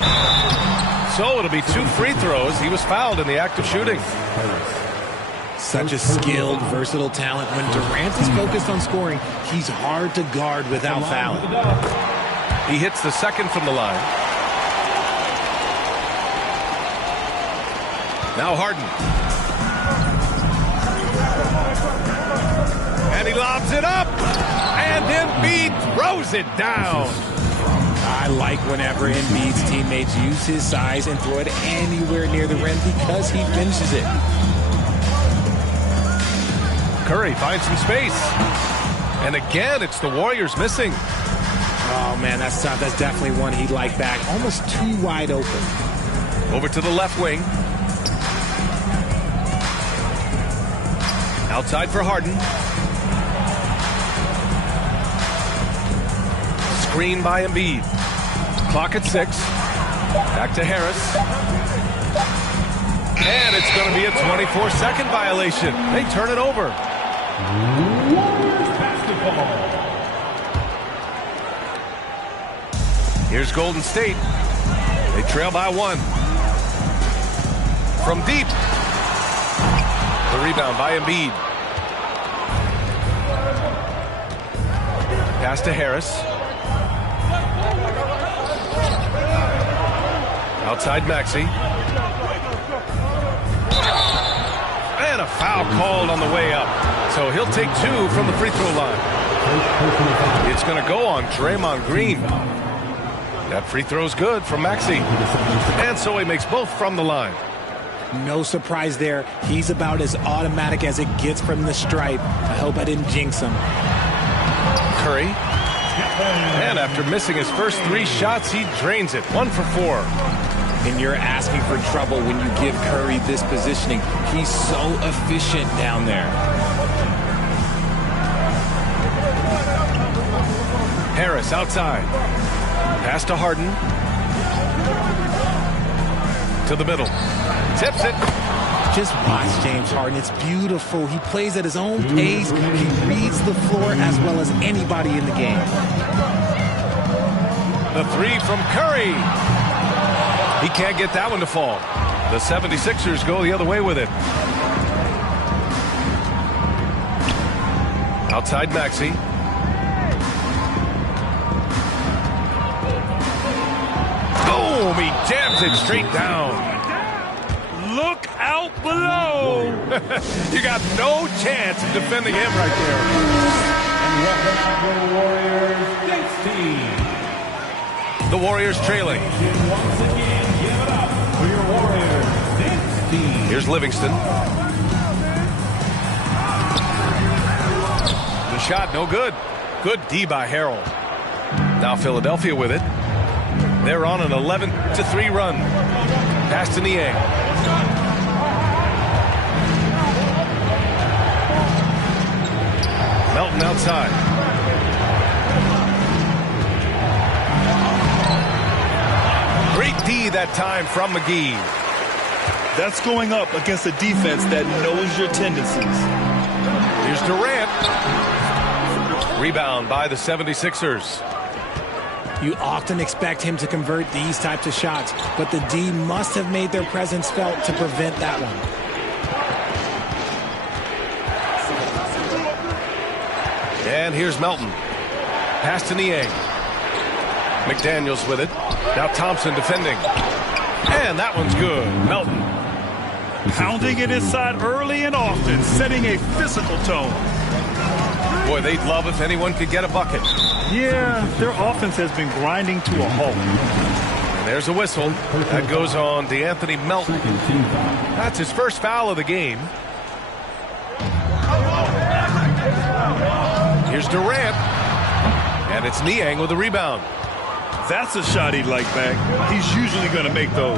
So it'll be 2 free throws. He was fouled in the act of shooting. Such a skilled, versatile talent. When Durant is focused on scoring, he's hard to guard without fouling. He hits the second from the line. Now Harden. And he lobs it up. And Embiid throws it down. I like whenever Embiid's teammates use his size and throw it anywhere near the rim because he finishes it. Curry finds some space. And again, it's the Warriors missing. Oh, man, that's tough. That's definitely one he'd like back. Almost too wide open. Over to the left wing. Outside for Harden. Screen by Embiid. Clock at 6. Back to Harris. And it's going to be a 24-second violation. They turn it over. Here's Golden State. They trail by 1. From deep. The rebound by Embiid. Pass to Harris. Outside Maxey. And a foul called on the way up. So he'll take 2 from the free throw line. It's going to go on Draymond Green. That free throw's good from Maxey. And so he makes both from the line. No surprise there. He's about as automatic as it gets from the stripe. I hope I didn't jinx him. Curry. And after missing his first 3 shots, he drains it. 1 for 4. And you're asking for trouble when you give Curry this positioning. He's so efficient down there. Harris outside. Pass to Harden. To the middle. Tips it. Just watch James Harden. It's beautiful. He plays at his own pace. He reads the floor as well as anybody in the game. The 3 from Curry. He can't get that one to fall. The 76ers go the other way with it. Outside Maxey. Boom! He jams it straight down. Look out below! You got no chance of defending him right there. And welcome out your Warriors next team. The Warriors trailing. Once again, give it up for your Warriors next team. Here's Livingston. The shot, no good. Good D by Harrell. Now Philadelphia with it. They're on an 11-3 run. Pass to Niang. Melton outside. Great D that time from McGee. That's going up against a defense that knows your tendencies. Here's Durant. Rebound by the 76ers. You often expect him to convert these types of shots, but the D must have made their presence felt to prevent that one. And here's Melton. Pass to Niang. McDaniels with it. Now Thompson defending. And that one's good. Melton. Pounding it inside early and often, setting a physical tone. Boy, they'd love if anyone could get a bucket. Yeah, their offense has been grinding to a halt. And there's a whistle. That goes on DeAnthony Melton. That's his first foul of the game. Here's Durant. And it's Niang with the rebound. That's a shot he'd like back. He's usually going to make those.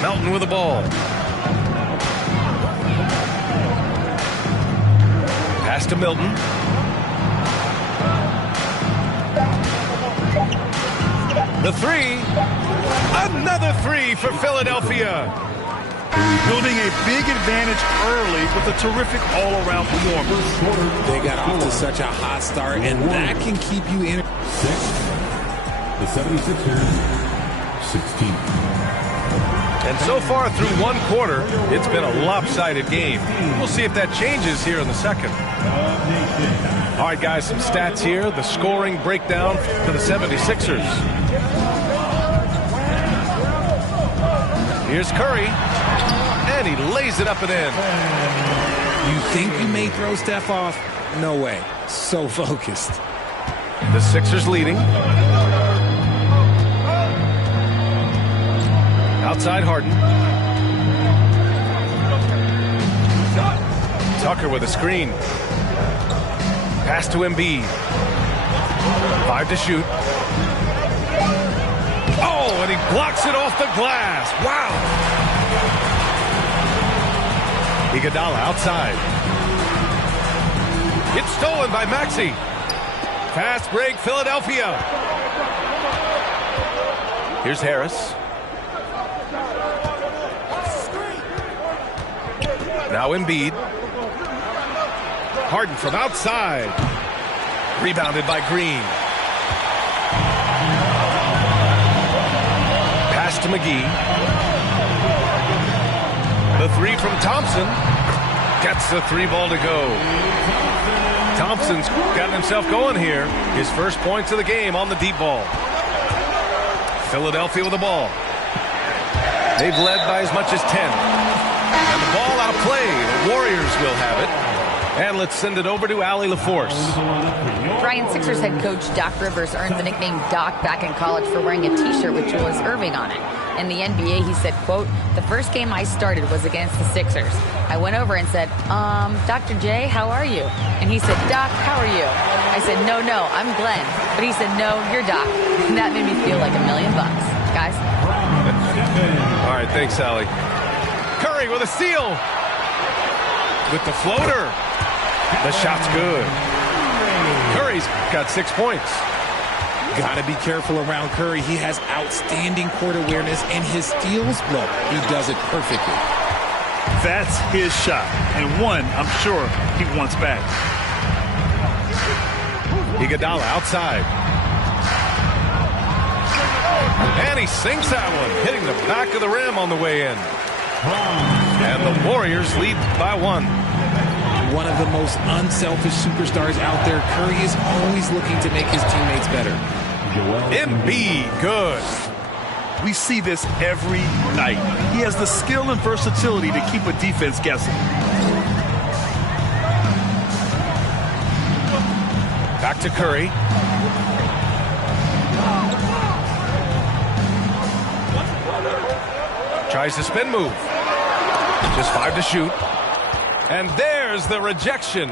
Melton with the ball. Pass to Milton. The 3. Another 3 for Philadelphia. Building a big advantage early with a terrific all-around performance. They got off to such a hot start, and that can keep you in. 6. The 76ers, 16. And so far through one quarter, it's been a lopsided game. We'll see if that changes here in the second. All right, guys, some stats here. The scoring breakdown for the 76ers. Here's Curry. And he lays it up and in. You think you may throw Steph off? No way. So focused. The Sixers leading. Outside Harden. Tucker with a screen. Pass to Embiid. 5 to shoot. Oh, and he blocks it off the glass. Wow. Iguodala outside. It's stolen by Maxey. Fast break, Philadelphia. Here's Harris. Now Embiid. Harden from outside. Rebounded by Green. Pass to McGee. The 3 from Thompson. Gets the 3 ball to go. Thompson's gotten himself going here. His first points of the game on the deep ball. Philadelphia with the ball. They've led by as much as 10. And the ball out of play. The Warriors will have it. And let's send it over to Allie LaForce. Brian, Sixers head coach Doc Rivers earned the nickname Doc back in college for wearing a T-shirt with Julius Erving on it. In the NBA, he said, quote, "The first game I started was against the Sixers. I went over and said, Dr. J, how are you?" And he said, "Doc, how are you?" I said, no, I'm Glenn." But he said, "No, you're Doc." And that made me feel like $1 million. Guys? All right, thanks, Allie. Curry with a steal. With the floater. The shot's good. Curry's got 6 points. Got to be careful around Curry. He has outstanding court awareness, and his steals, look, he does it perfectly. That's his shot, and one I'm sure he wants back. Iguodala outside. And he sinks that one, hitting the back of the rim on the way in. And the Warriors lead by 1. One of the most unselfish superstars out there. Curry is always looking to make his teammates better. Embiid, good. We see this every night. He has the skill and versatility to keep a defense guessing. Back to Curry. Tries the spin move. Just 5 to shoot. And there's the rejection.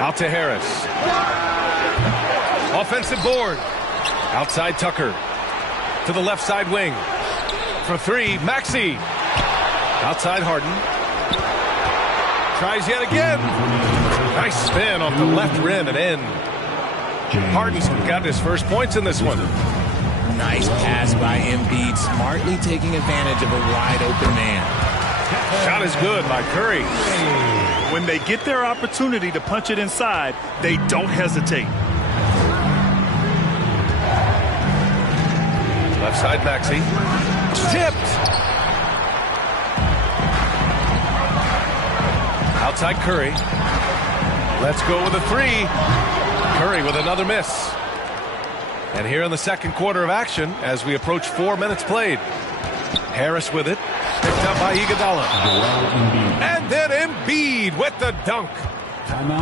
Out to Harris. Offensive board. Outside Tucker. To the left side wing. For 3, Maxey. Outside Harden. Tries yet again. Nice spin off the left rim and in. Harden's got his first points in this one. Nice pass by Embiid, smartly taking advantage of a wide-open man. Shot is good by Curry. When they get their opportunity to punch it inside, they don't hesitate. Left side Maxey. Tipped. Outside Curry. Let's go with a 3. Curry with another miss. And here in the second quarter of action, as we approach 4 minutes played. Harris with it. Picked up by Iguodala. And then Embiid with the dunk.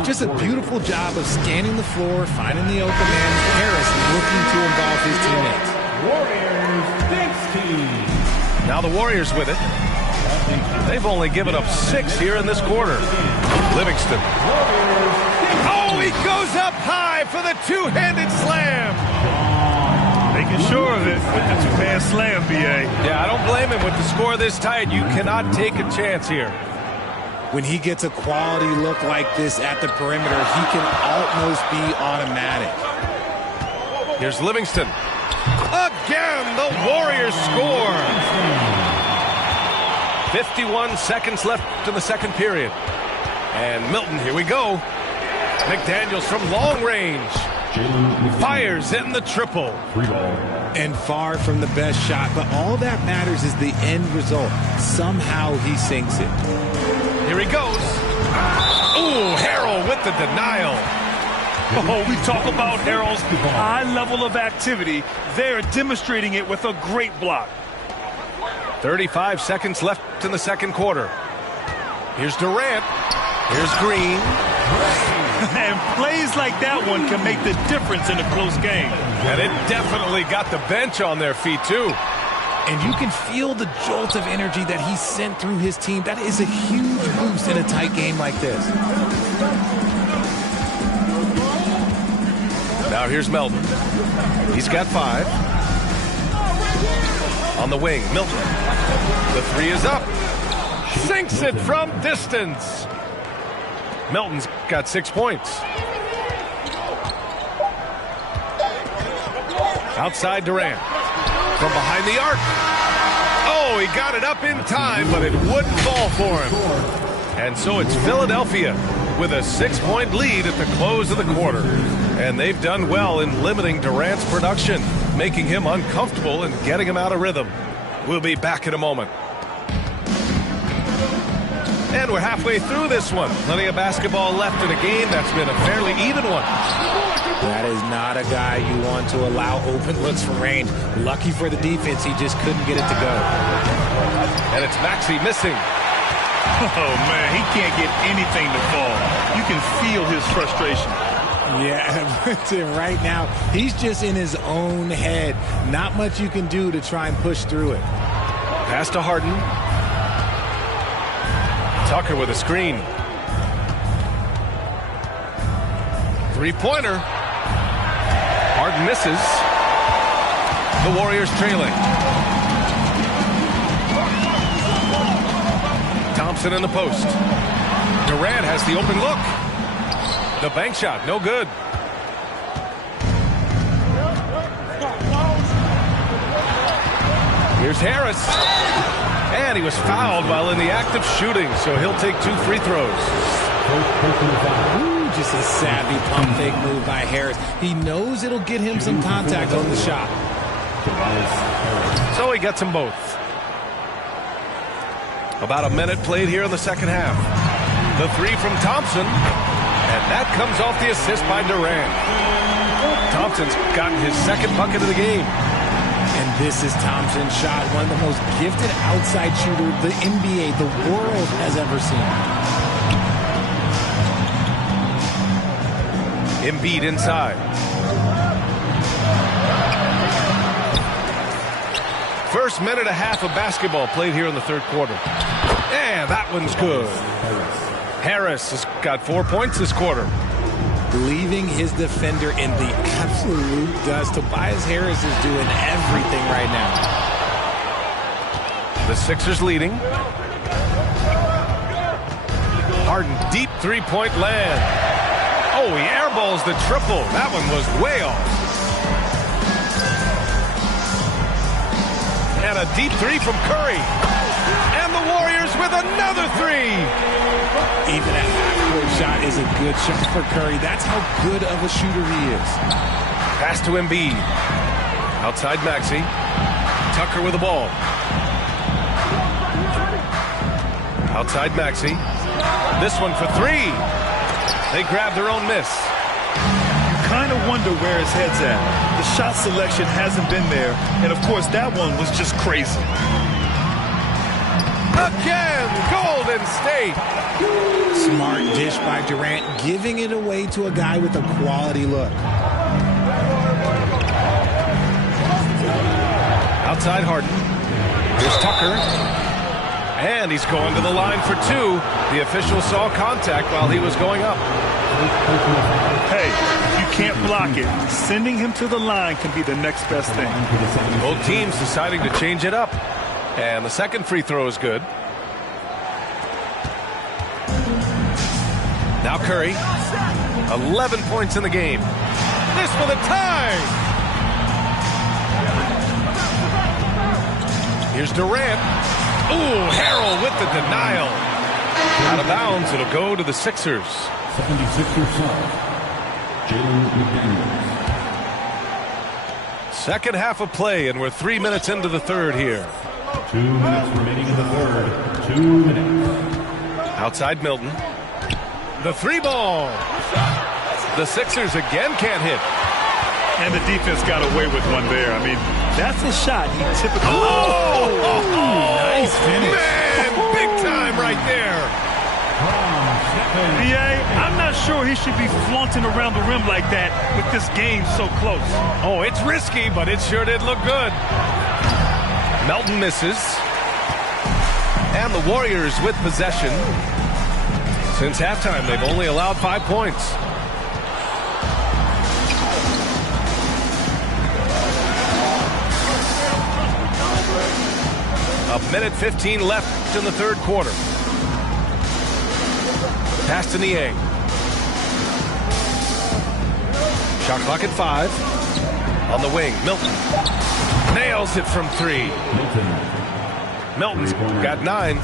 Just a beautiful job of scanning the floor, finding the open man. Harris looking to involve his teammates. Warriors 16. Now the Warriors with it. They've only given up 6 here in this quarter. Livingston. Oh, he goes up high for the two-handed slam. Making sure of it with the two-hand slam, B.A. Yeah, I don't blame him with the score this tight. You cannot take a chance here. When he gets a quality look like this at the perimeter, he can almost be automatic. Here's Livingston. Again, the Warriors score. 51 seconds left in the second period. And Milton, here we go. McDaniels from long range. Fires in the triple. And far from the best shot, but all that matters is the end result. Somehow he sinks it. Here he goes. Ooh, Harrell with the denial. Oh, we talk about Harrell's high level of activity. They're demonstrating it with a great block. 35 seconds left in the second quarter. Here's Durant. Here's Green. And plays like that one can make the difference in a close game. And it definitely got the bench on their feet, too. And you can feel the jolt of energy that he sent through his team. That is a huge boost in a tight game like this. Now here's Melton. He's got 5. On the wing, Milton. The 3 is up. Sinks it from distance. Milton's got 6 points. Outside Durant. From behind the arc. Oh, he got it up in time, but it wouldn't fall for him. And so it's Philadelphia with a 6-point lead at the close of the quarter. And they've done well in limiting Durant's production, making him uncomfortable and getting him out of rhythm. We'll be back in a moment. And we're halfway through this one. Plenty of basketball left in a game that's been a fairly even one. That is not a guy you want to allow open looks from range. Lucky for the defense, he just couldn't get it to go. And it's Maxey missing. Oh, man, he can't get anything to fall. You can feel his frustration. Yeah, but right now, he's just in his own head. Not much you can do to try and push through it. Pass to Harden. Tucker with a screen. Three-pointer. Harden misses. The Warriors trailing. Thompson in the post. Durant has the open look. The bank shot, no good. Here's Harris. And he was fouled while in the act of shooting, so he'll take 2 free throws. Ooh, just a savvy pump fake move by Harris. He knows it'll get him some contact on the shot. So he gets them both. About a minute played here in the second half. The three from Thompson. And that comes off the assist by Durant. Thompson's gotten his second bucket of the game. And this is Thompson's shot, one of the most gifted outside shooters the NBA, the world has ever seen. Embiid inside. First minute and a half of basketball played here in the third quarter. And that one's good. Harris has got 4 points this quarter. Leaving his defender in the absolute dust. Tobias Harris is doing everything right now. The Sixers leading. Harden, deep three-point land. Oh, he airballs the triple. That one was way off. And a deep three from Curry. And the Warriors with another three. Even a half-court shot is a good shot for Curry. That's how good of a shooter he is. Pass to Embiid. Outside Maxey. Tucker with the ball. Outside Maxey. This one for three. They grab their own miss. You kind of wonder where his head's at. The shot selection hasn't been there. And, of course, that one was just crazy. Again, Golden State. Smart dish by Durant, giving it away to a guy with a quality look. Outside Harden. Here's Tucker. And he's going to the line for two. The official saw contact while he was going up. Hey, you can't block it. Sending him to the line can be the next best thing. Both teams deciding to change it up. And the second free throw is good. Now Curry. 11 points in the game. This for the tie. Here's Durant. Ooh, Harrell with the denial. Out of bounds, it'll go to the Sixers. 76ers sub, Jalen McDaniels. Second half of play, and we're 3 minutes into the third here. 2 minutes remaining in the third. 2 minutes. Outside Milton. The three ball. The Sixers again can't hit. And the defense got away with one there. I mean, that's a shot he typically... Nice finish. Man, big time right there. B.A., I'm not sure he should be flaunting around the rim like that with this game so close. Oh, it's risky, but it sure did look good. Melton misses. And the Warriors with possession. Since halftime, they've only allowed 5 points. A minute 15 left in the third quarter. Pass to Niang. Shot clock at 5. On the wing, Milton. Nails it from 3. Milton's got 9.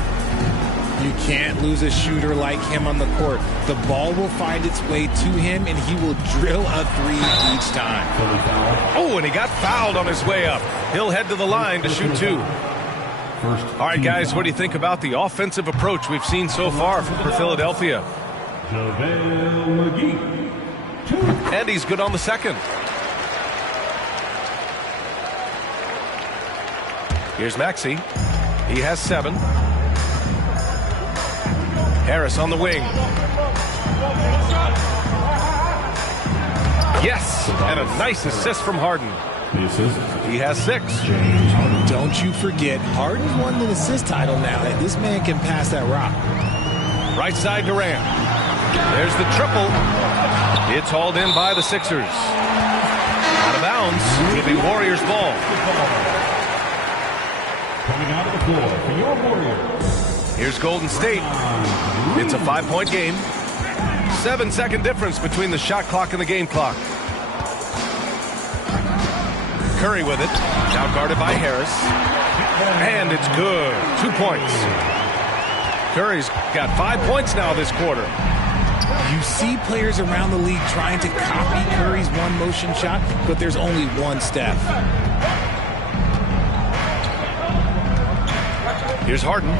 You can't lose a shooter like him on the court. The ball will find its way to him, and he will drill a 3 each time. Oh, and he got fouled on his way up. He'll head to the line to shoot 2. All right, guys, what do you think about the offensive approach we've seen so far for Philadelphia? And he's good on the second. Here's Maxey. He has 7. Harris on the wing. Yes, and a nice assist from Harden. He has 6. Don't you forget, Harden's won the assist title now, and this man can pass that rock. Right side Durant. There's the triple. It's hauled in by the Sixers. Out of bounds. It'll be Warriors ball. Coming out of the floor for your Warriors. Here's Golden State. It's a 5-point game. 7-second difference between the shot clock and the game clock. Curry with it. Now guarded by Harris. And it's good. 2 points. Curry's got 5 points now this quarter. You see players around the league trying to copy Curry's one-motion shot, but there's only one Steph. Here's Harden.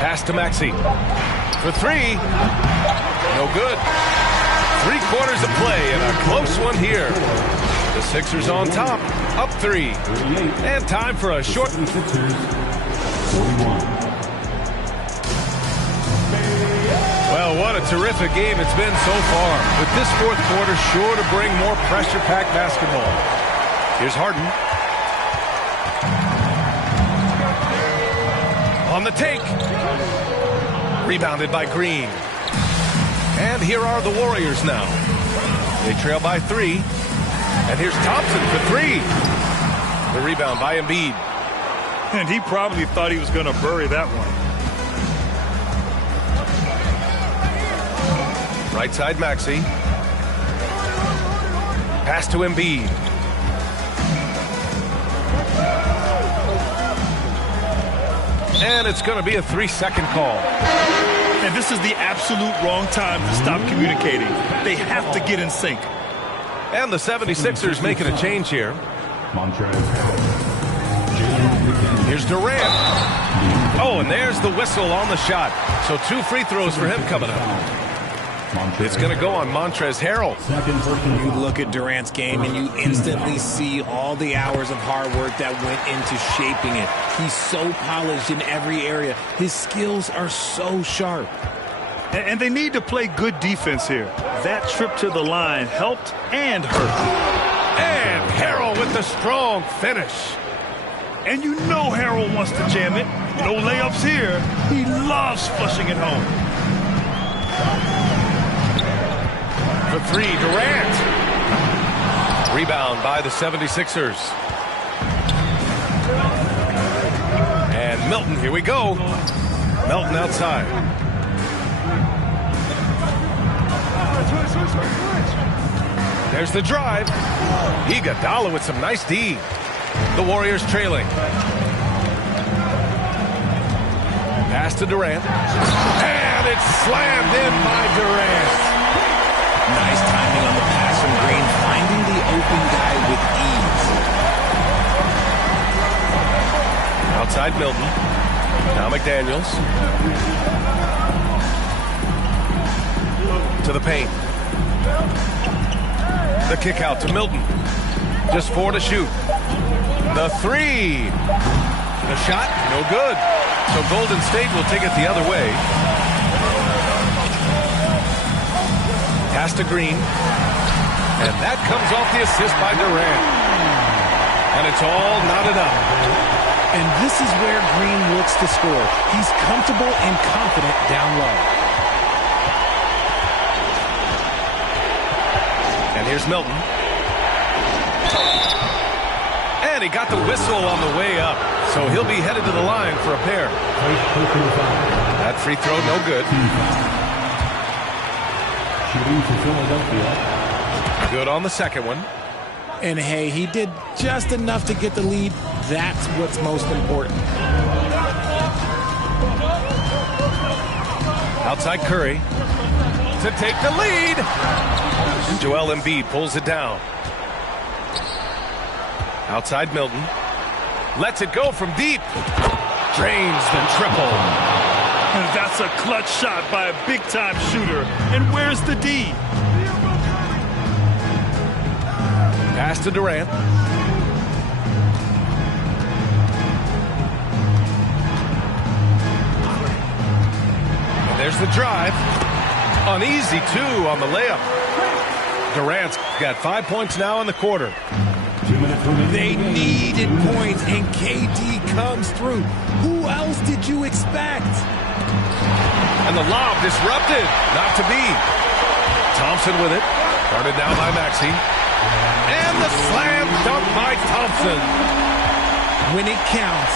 Pass to Maxey. For 3. No good. 3 quarters of play and a close one here. The Sixers on top. Up 3. And time for a short... Well, what a terrific game it's been so far. With this fourth quarter sure to bring more pressure-packed basketball. Here's Harden. On the take. Rebounded by Green. And here are the Warriors now. They trail by 3. And here's Thompson for 3. The rebound by Embiid. And he probably thought he was going to bury that one. Right side Maxey. Pass to Embiid. And it's going to be a 3-second call. And this is the absolute wrong time to stop communicating. They have to get in sync. And the 76ers making a change here. Here's Durant. Oh, and there's the whistle on the shot. So 2 free throws for him coming up. It's going to go on Montrezl Harrell. You look at Durant's game and you instantly see all the hours of hard work that went into shaping it. He's so polished in every area. His skills are so sharp. And they need to play good defense here. That trip to the line helped and hurt. And Harrell with the strong finish. And you know Harrell wants to jam it. No layups here. He loves flushing it home. For 3, Durant. Rebound by the 76ers. And Milton, here we go. Milton outside. There's the drive. Iguodala with some nice D. The Warriors trailing. Pass to Durant. And it's slammed in by Durant. Nice timing on the pass from Green, finding the open guy with ease. Outside Milton. Now McDaniels. To the paint. The kick out to Milton. Just 4 to shoot. The 3. The shot, no good. So Golden State will take it the other way. Pass to Green. And that comes off the assist by Durant. And it's all knotted up. And this is where Green looks to score. He's comfortable and confident down low. And here's Milton. And he got the whistle on the way up. So he'll be headed to the line for a pair. That free throw, no good. Good on the second one. And hey, he did just enough to get the lead. That's what's most important. Outside Curry to take the lead. Joel Embiid pulls it down. Outside Milton. Lets it go from deep. Drains the triple. And that's a clutch shot by a big-time shooter. And where's the D? Pass to Durant. And there's the drive. Uneasy, too, on the layup. Durant's got 5 points now in the quarter. They needed points, and KD comes through. Who else did you expect? And the lob disrupted. Not to be. Thompson with it. Guarded now by Maxey. And the slam dunk by Thompson. When it counts,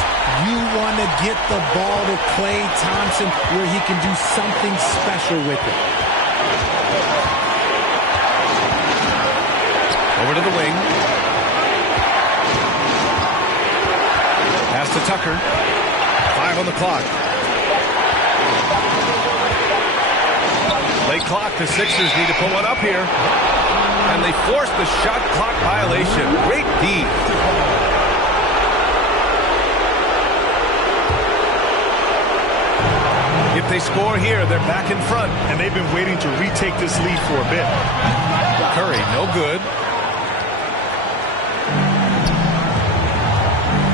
you want to get the ball to Klay Thompson where he can do something special with it. Over to the wing. Pass to Tucker. 5 on the clock. Late clock. The Sixers need to put one up here. And they force the shot clock violation. Great D. If they score here, they're back in front. And they've been waiting to retake this lead for a bit. Curry, no good.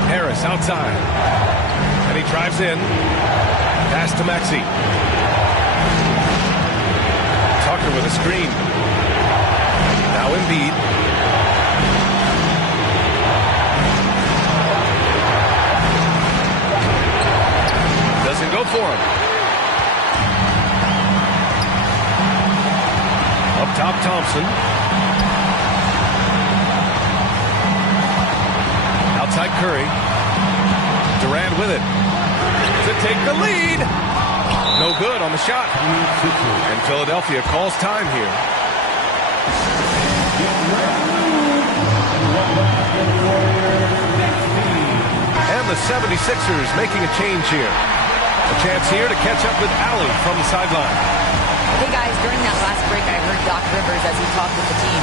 Harris outside. And he drives in. Pass to Maxey. Tucker with a screen. Now Embiid. Doesn't go for him. Up top, Thompson. Outside Curry. Durant with it. To take the lead. No good on the shot. And Philadelphia calls time here. And the 76ers making a change here. A chance here to catch up with Allie from the sideline. Hey guys, during that last break, I heard Doc Rivers as he talked with the team.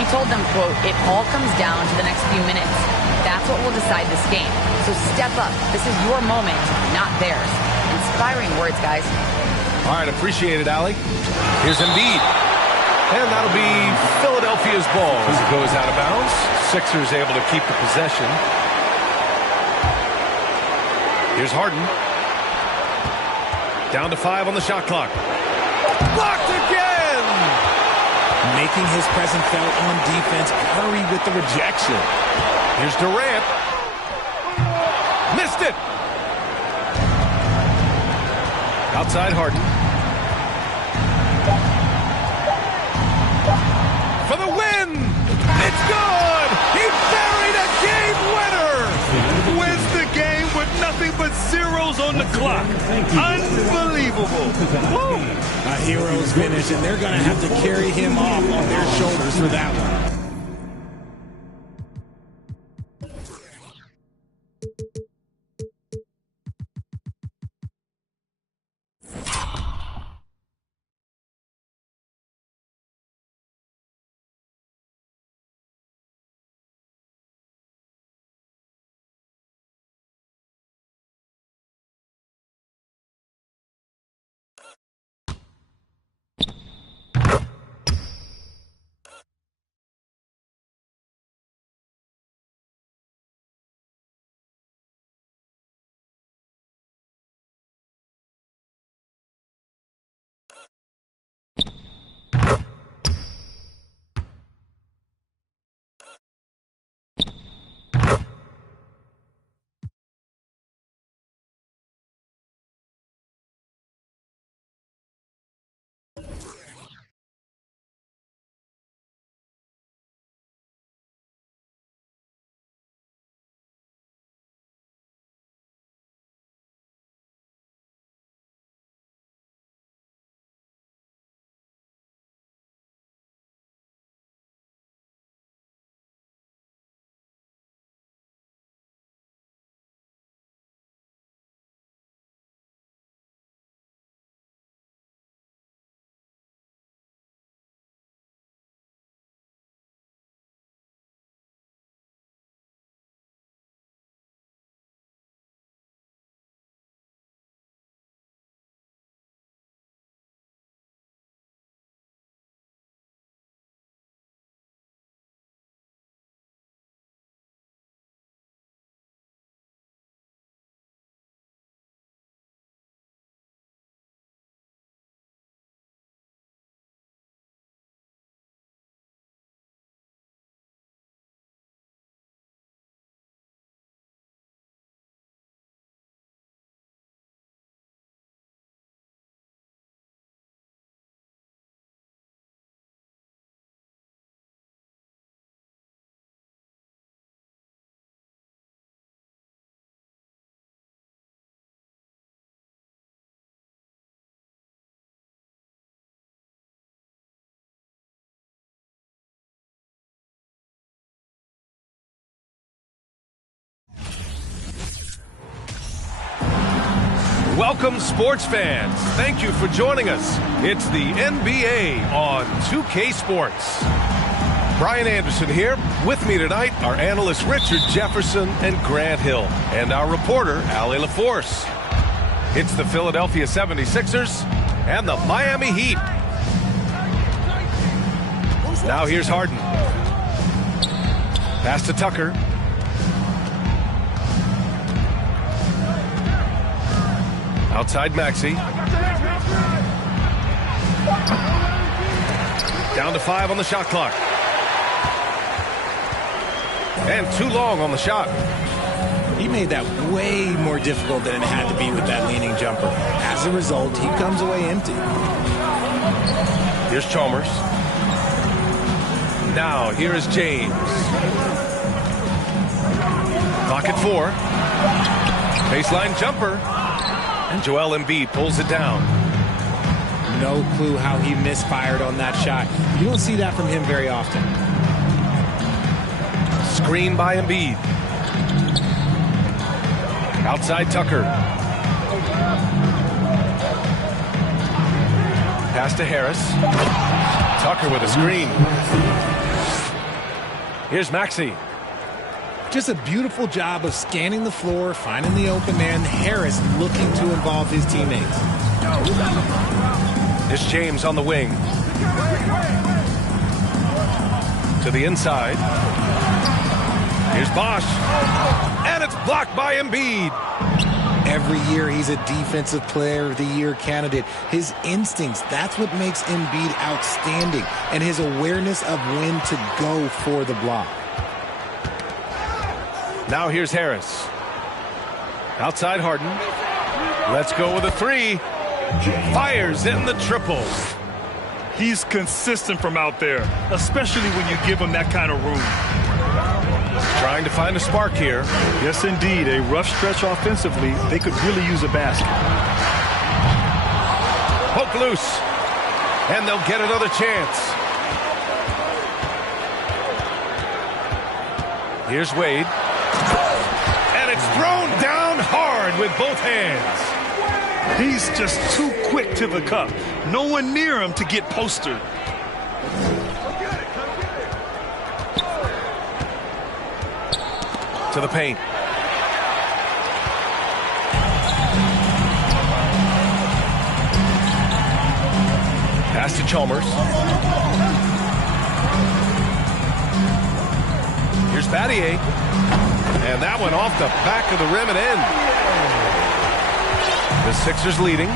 He told them, quote, "It all comes down to the next few minutes. That's what will decide this game. So step up. This is your moment, not theirs." Inspiring words, guys. All right, appreciate it, Allie. Here's Embiid. And that'll be Philadelphia's ball as it goes out of bounds. Sixers able to keep the possession. Here's Harden. Down to 5 on the shot clock. Blocked again! Making his presence felt on defense. Curry with the rejection. Here's Durant. Missed it! Outside Harden. For the win! It's good! He buried a game winner! Wins the game with nothing but zeros on the clock. Unbelievable. Woo. A hero's finish, and they're going to have to carry him off on their shoulders for that one. Welcome, sports fans. Thank you for joining us. It's the NBA on 2K Sports. Brian Anderson here. With me tonight are analysts Richard Jefferson and Grant Hill, and our reporter, Allie LaForce. It's the Philadelphia 76ers and the Miami Heat. Now here's Harden. Pass to Tucker. Outside Maxey. Down to 5 on the shot clock. And too long on the shot. He made that way more difficult than it had to be with that leaning jumper. As a result, he comes away empty. Here's Chalmers. Now, here is James. Clock at 4. Baseline jumper. And Joel Embiid pulls it down. No clue how he misfired on that shot. You don't see that from him very often. Screen by Embiid. Outside Tucker. Pass to Harris. Tucker with a screen. Here's Maxey. Just a beautiful job of scanning the floor, finding the open man. Harris looking to involve his teammates. Here's James on the wing. To the inside. Here's Bosch. And it's blocked by Embiid. Every year he's a Defensive Player of the Year candidate. His instincts, that's what makes Embiid outstanding. And his awareness of when to go for the block. Now here's Harris. Outside Harden. Let's go with a 3. Fires in the triple. He's consistent from out there, especially when you give him that kind of room. Trying to find a spark here. Yes, indeed. A rough stretch offensively. They could really use a basket. Poke loose. And they'll get another chance. Here's Wade. And it's thrown down hard with both hands. He's just too quick to the cup. No one near him to get postered. To the paint. Pass to Chalmers. Here's Battier. And that one off the back of the rim and in. The Sixers leading.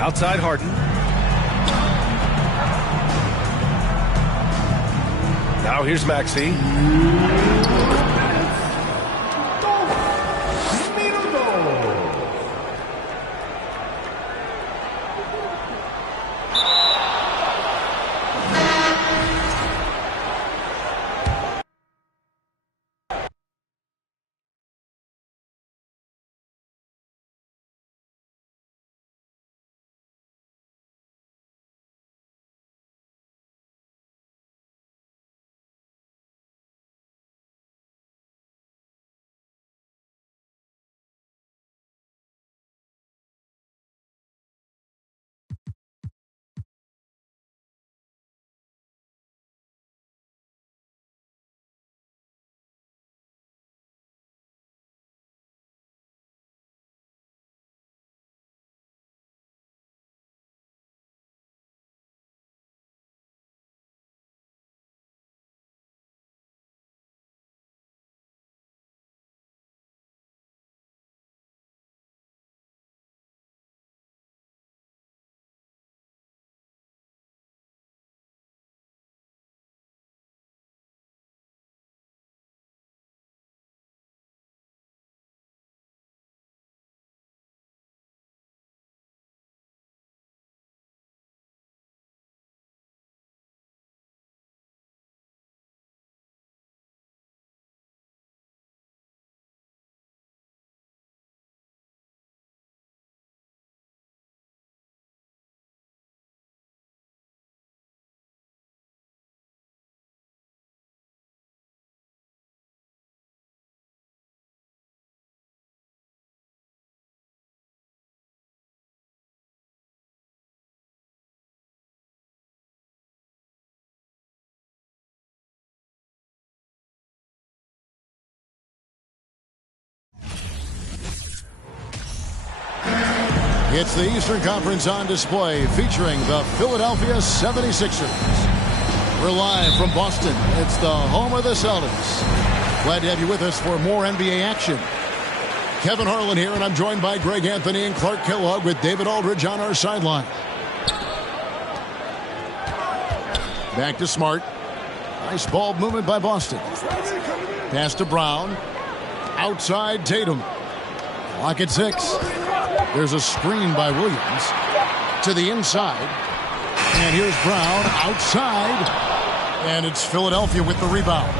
Outside Harden. Now here's Maxey. It's the Eastern Conference on display featuring the Philadelphia 76ers. We're live from Boston. It's the home of the Celtics. Glad to have you with us for more NBA action. Kevin Harlan here, and I'm joined by Greg Anthony and Clark Kellogg with David Aldridge on our sideline. Back to Smart. Nice ball movement by Boston. Pass to Brown. Outside Tatum. Clock at 6. There's a screen by Williams. To the inside. And here's Brown outside. And it's Philadelphia with the rebound.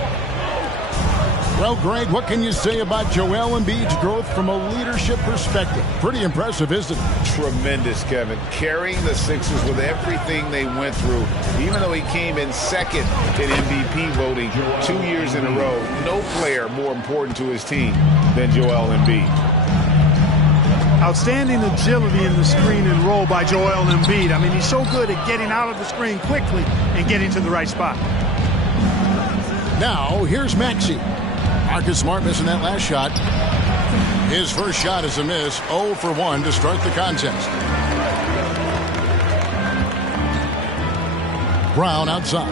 Well, Greg, what can you say about Joel Embiid's growth from a leadership perspective? Pretty impressive, isn't it? Tremendous, Kevin. Carrying the Sixers with everything they went through. Even though he came in second in MVP voting 2 years in a row, no player more important to his team than Joel Embiid. Outstanding agility in the screen and roll by Joel Embiid. I mean, he's so good at getting out of the screen quickly and getting to the right spot. Now, here's Maxey. Marcus Smart missing that last shot. His first shot is a miss. 0 for 1 to start the contest. Brown outside.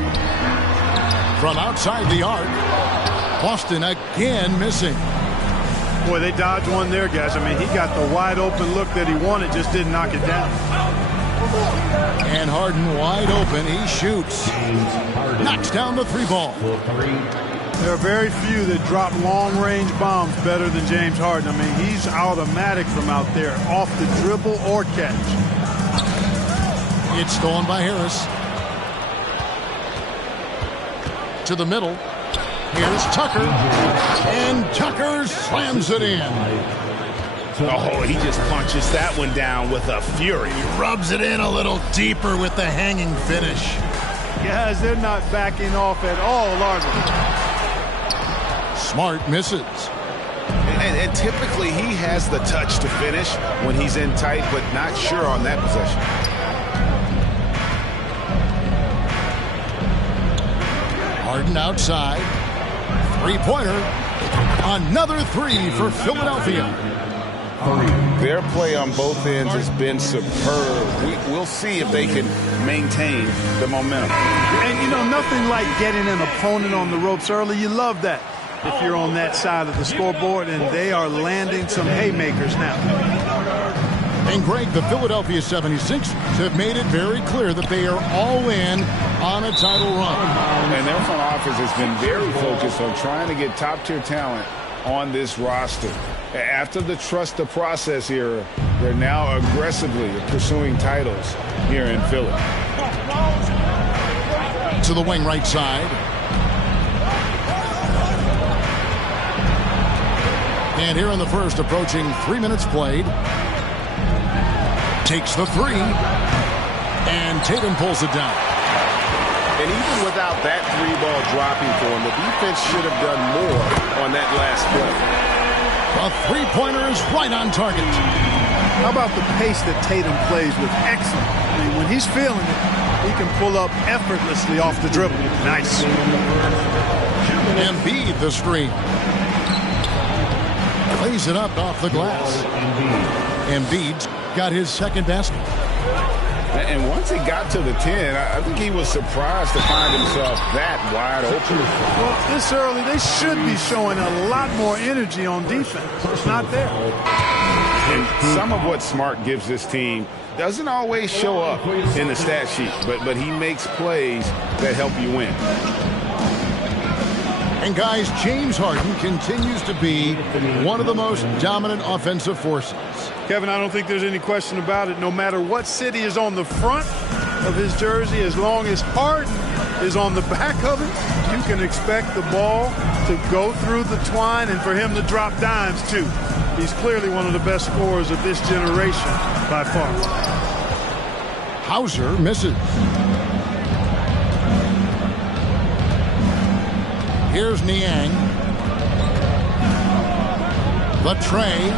From outside the arc. Boston again missing. Boy, they dodged one there, guys. I mean, he got the wide open look that he wanted, just didn't knock it down. And Harden wide open. He shoots. Knocks down the 3 ball. There are very few that drop long-range bombs better than James Harden. I mean, he's automatic from out there, off the dribble or catch. It's stolen by Harris. To the middle. Here's Tucker. And Tucker slams it in. Oh, he just punches that one down with a fury. He rubs it in a little deeper with the hanging finish. Guys, they're not backing off at all, are they? Smart misses. And typically he has the touch to finish when he's in tight, but not sure on that possession. Harden outside. 3-pointer. Another 3 for Philadelphia. Their play on both ends has been superb. We'll see if they can maintain the momentum. And, you know, nothing like getting an opponent on the ropes early. You love that if you're on that side of the scoreboard, and they are landing some haymakers now. And, Greg, the Philadelphia 76ers have made it very clear that they are all in on a title run. And their front office has been very focused on trying to get top-tier talent on this roster. After the trust the process era, they're now aggressively pursuing titles here in Philly. To the wing right side. And here in the first, approaching 3 minutes played. Takes the 3. And Tatum pulls it down. And even without that 3-ball dropping for him, the defense should have done more on that last play. The 3-pointer is right on target. How about the pace that Tatum plays with? Excellent. I mean, when he's feeling it, he can pull up effortlessly off the dribble. Nice. Embiid the screen. Plays it up off the glass. Embiid's got his second basket. And once he got to the 10, I think he was surprised to find himself that wide open. Well, this early, they should be showing a lot more energy on defense. It's not there. And some of what Smart gives this team doesn't always show up in the stat sheet, but he makes plays that help you win. And, guys, James Harden continues to be one of the most dominant offensive forces. Kevin, I don't think there's any question about it. No matter what city is on the front of his jersey, as long as Harden is on the back of it, you can expect the ball to go through the twine and for him to drop dimes, too. He's clearly one of the best scorers of this generation by far. Hauser misses. Here's Niang. The tray.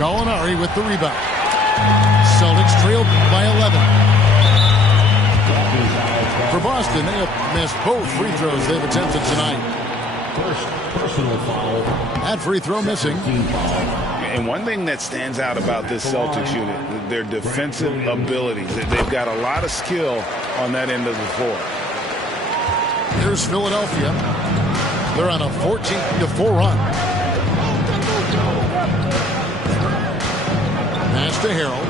Gallinari with the rebound. Celtics trailed by 11. For Boston, they have missed both free throws they've attempted tonight. First personal foul. That free throw missing. And one thing that stands out about this Celtics unit, their defensive abilities. They've got a lot of skill on that end of the floor. Here's Philadelphia. They're on a 14-4 run. Pass to Harold.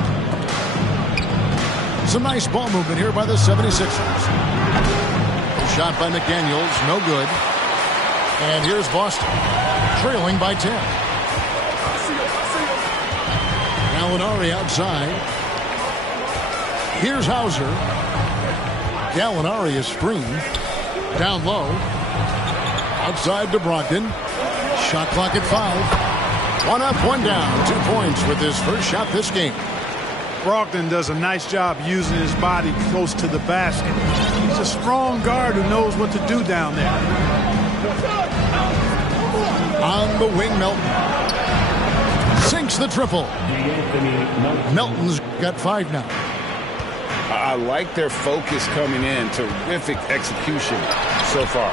Some nice ball movement here by the 76ers. A shot by McDaniels, no good. And here's Boston, trailing by 10. Gallinari outside. Here's Hauser. Gallinari is screened. Down low. Outside to Brogdon. Shot clock at 5. 1 up, 1 down. 2 points with his first shot this game. Brogdon does a nice job using his body close to the basket. He's a strong guard who knows what to do down there. On the wing, Melton. Sinks the triple. Melton's got 5 now. I like their focus coming in. Terrific execution so far.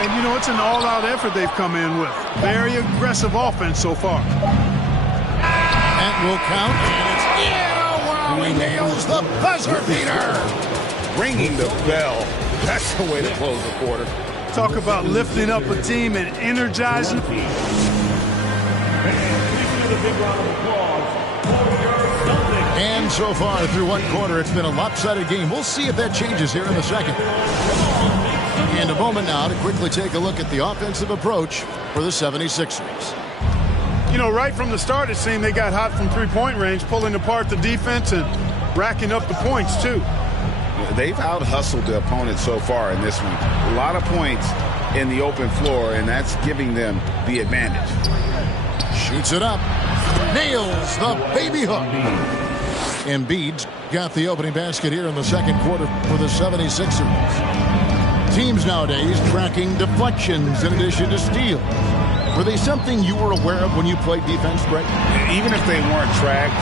And, you know, it's an all-out effort they've come in with. Very aggressive offense so far. That will count. And it's he nails the buzzer beater. Ringing the bell. That's the way to close the quarter. Talk about lifting up a team and energizing. And so far through one quarter, it's been a lopsided game. We'll see if that changes here in the second. And a moment now to quickly take a look at the offensive approach for the 76ers. You know, right from the start, it seemed they got hot from three-point range, pulling apart the defense and racking up the points, too. They've out-hustled the opponent so far in this one. A lot of points in the open floor, and that's giving them the advantage. Shoots it up. Nails the baby hook. Embiid's got the opening basket here in the second quarter for the 76ers. Teams nowadays tracking deflections in addition to steals. Were they something you were aware of when you played defense, Greg? Even if they weren't tracked,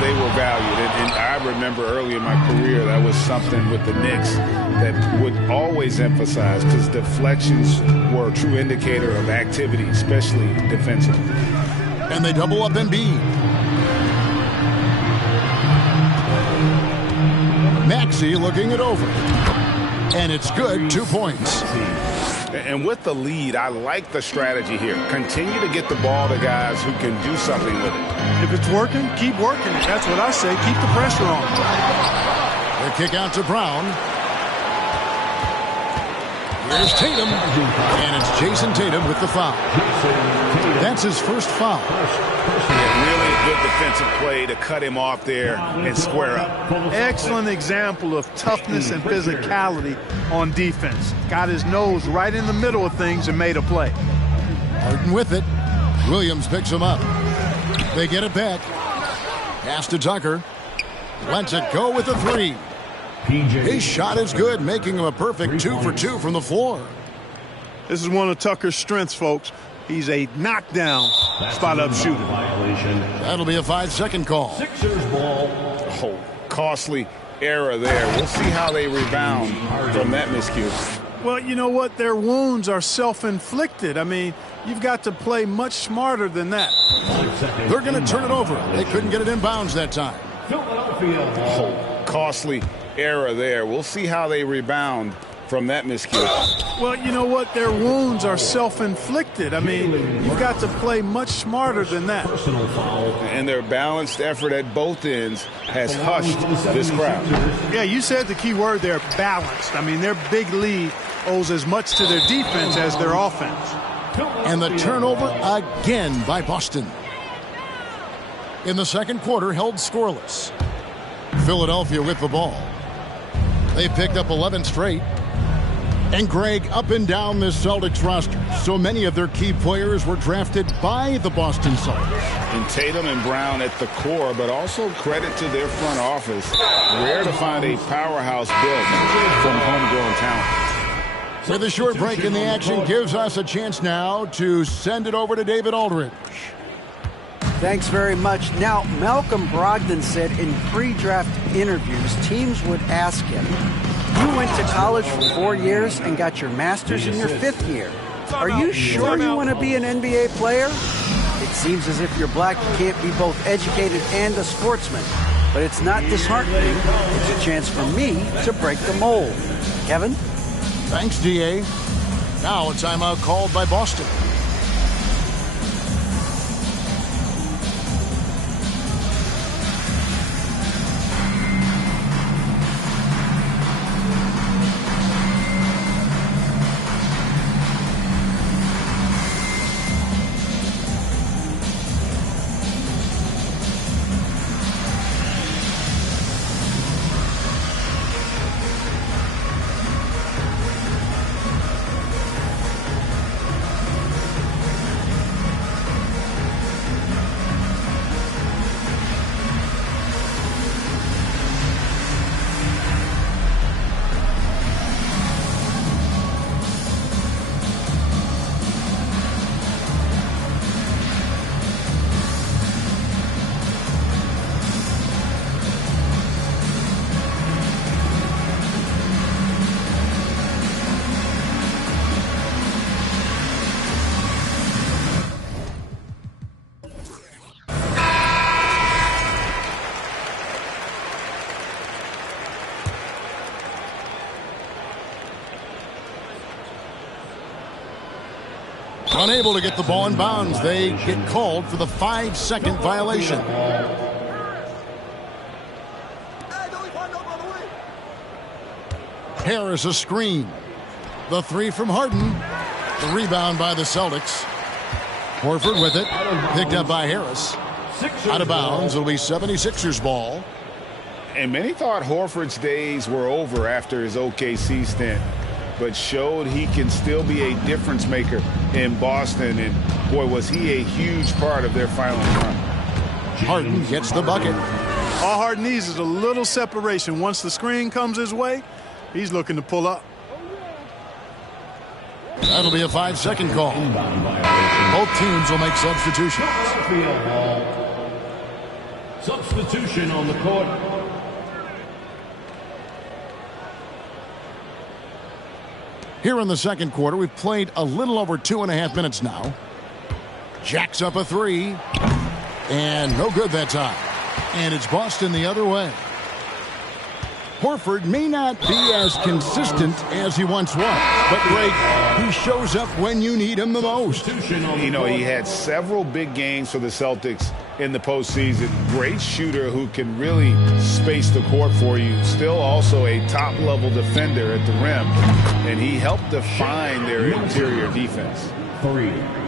they were valued. And I remember early in my career, that was something with the Knicks that would always emphasize, because deflections were a true indicator of activity, especially defensively. And they double up Embiid. Maxey looking it over. And it's good, 2 points. And with the lead, I like the strategy here. Continue to get the ball to guys who can do something with it. If it's working, keep working it. That's what I say. Keep the pressure on. The kick out to Brown. Here's Tatum. And it's Jason Tatum with the foul. That's his first foul. Really good defensive play to cut him off there and square up. Excellent example of toughness and physicality on defense. Got his nose right in the middle of things and made a play. Harden with it. Williams picks him up. They get it back. Pass to Tucker. Lets it go with a 3. His shot is good, making him a perfect 2 for 2 from the floor. This is one of Tucker's strengths, folks. He's a knockdown spot-up shooter. That'll be a 5-second call. Sixers ball. Oh, costly error there. We'll see how they rebound from that miscue. Well, you know what? Their wounds are self-inflicted. I mean, you've got to play much smarter than that. They're going to turn it over. They couldn't get it in bounds that time. Philadelphia ball. Oh, costly error there. We'll see how they rebound from that miscue. Well, you know what? Their wounds are self-inflicted. I mean, you've got to play much smarter than that. And their balanced effort at both ends has hushed this crowd. Yeah, you said the key word there, balanced. I mean, their big lead owes as much to their defense as their offense. And the turnover again by Boston. In the second quarter, held scoreless. Philadelphia with the ball. They picked up 11 straight. And Greg, up and down this Celtics roster, so many of their key players were drafted by the Boston Celtics. And Tatum and Brown at the core, but also credit to their front office. Rare to find a powerhouse built from homegrown talent. With a short break in the action gives us a chance now to send it over to David Aldridge. Thanks very much. Now, Malcolm Brogdon said in pre-draft interviews, teams would ask him, you went to college for 4 years and got your master's in your 5th year. Are you sure you want to be an NBA player? It seems as if you're black, you can't be both educated and a sportsman. But it's not disheartening. It's a chance for me to break the mold. Kevin? Thanks, D.A. Now a timeout called by Boston. Unable to get the ball in bounds. They get called for the 5-second violation. Harris a screen. The three from Harden. The rebound by the Celtics. Horford with it. Picked up by Harris. Out of bounds. It'll be 76ers ball. And many thought Horford's days were over after his OKC stint, but showed he can still be a difference maker in Boston. And, boy, was he a huge part of their final run. Harden gets the bucket. All Harden needs is a little separation. Once the screen comes his way, he's looking to pull up. That'll be a 5-second call. Both teams will make substitutions. Substitution on the court. Here in the second quarter, we've played a little over 2.5 minutes now. Jacks up a three. And no good that time. And it's Boston the other way. Horford may not be as consistent as he once was, but Greg, he shows up when you need him the most. You know, he had several big games for the Celtics in the postseason. Great shooter who can really space the court for you. Still also a top-level defender at the rim, and he helped define their interior defense.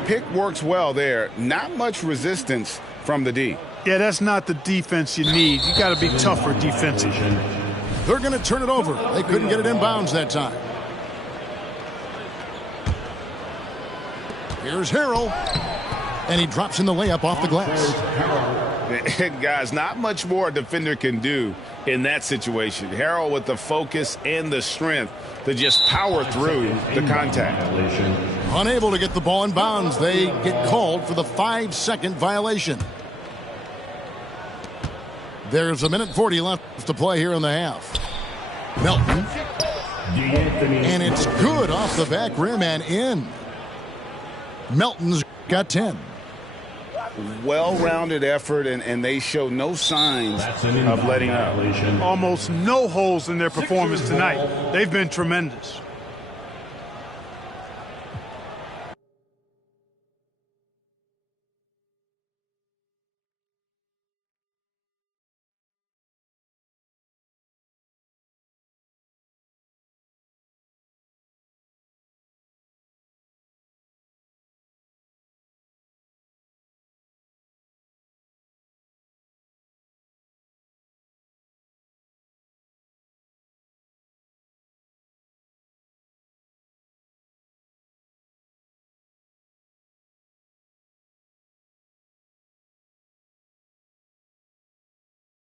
Pick works well there. Not much resistance from the D. Yeah, that's not the defense you need. You got to be tougher defensively. They're going to turn it over. They couldn't get it in bounds that time. Here's Harrell. And he drops in the layup off the glass. Guys, not much more a defender can do in that situation. Harrell with the focus and the strength to just power through the contact. Unable to get the ball in bounds. They get called for the 5-second violation. There's 1:40 left to play here in the half. Melton. And it's good off the back rim and in. Melton's got 10. Well-rounded effort, and they show no signs of letting up. Almost no holes in their performance tonight. They've been tremendous.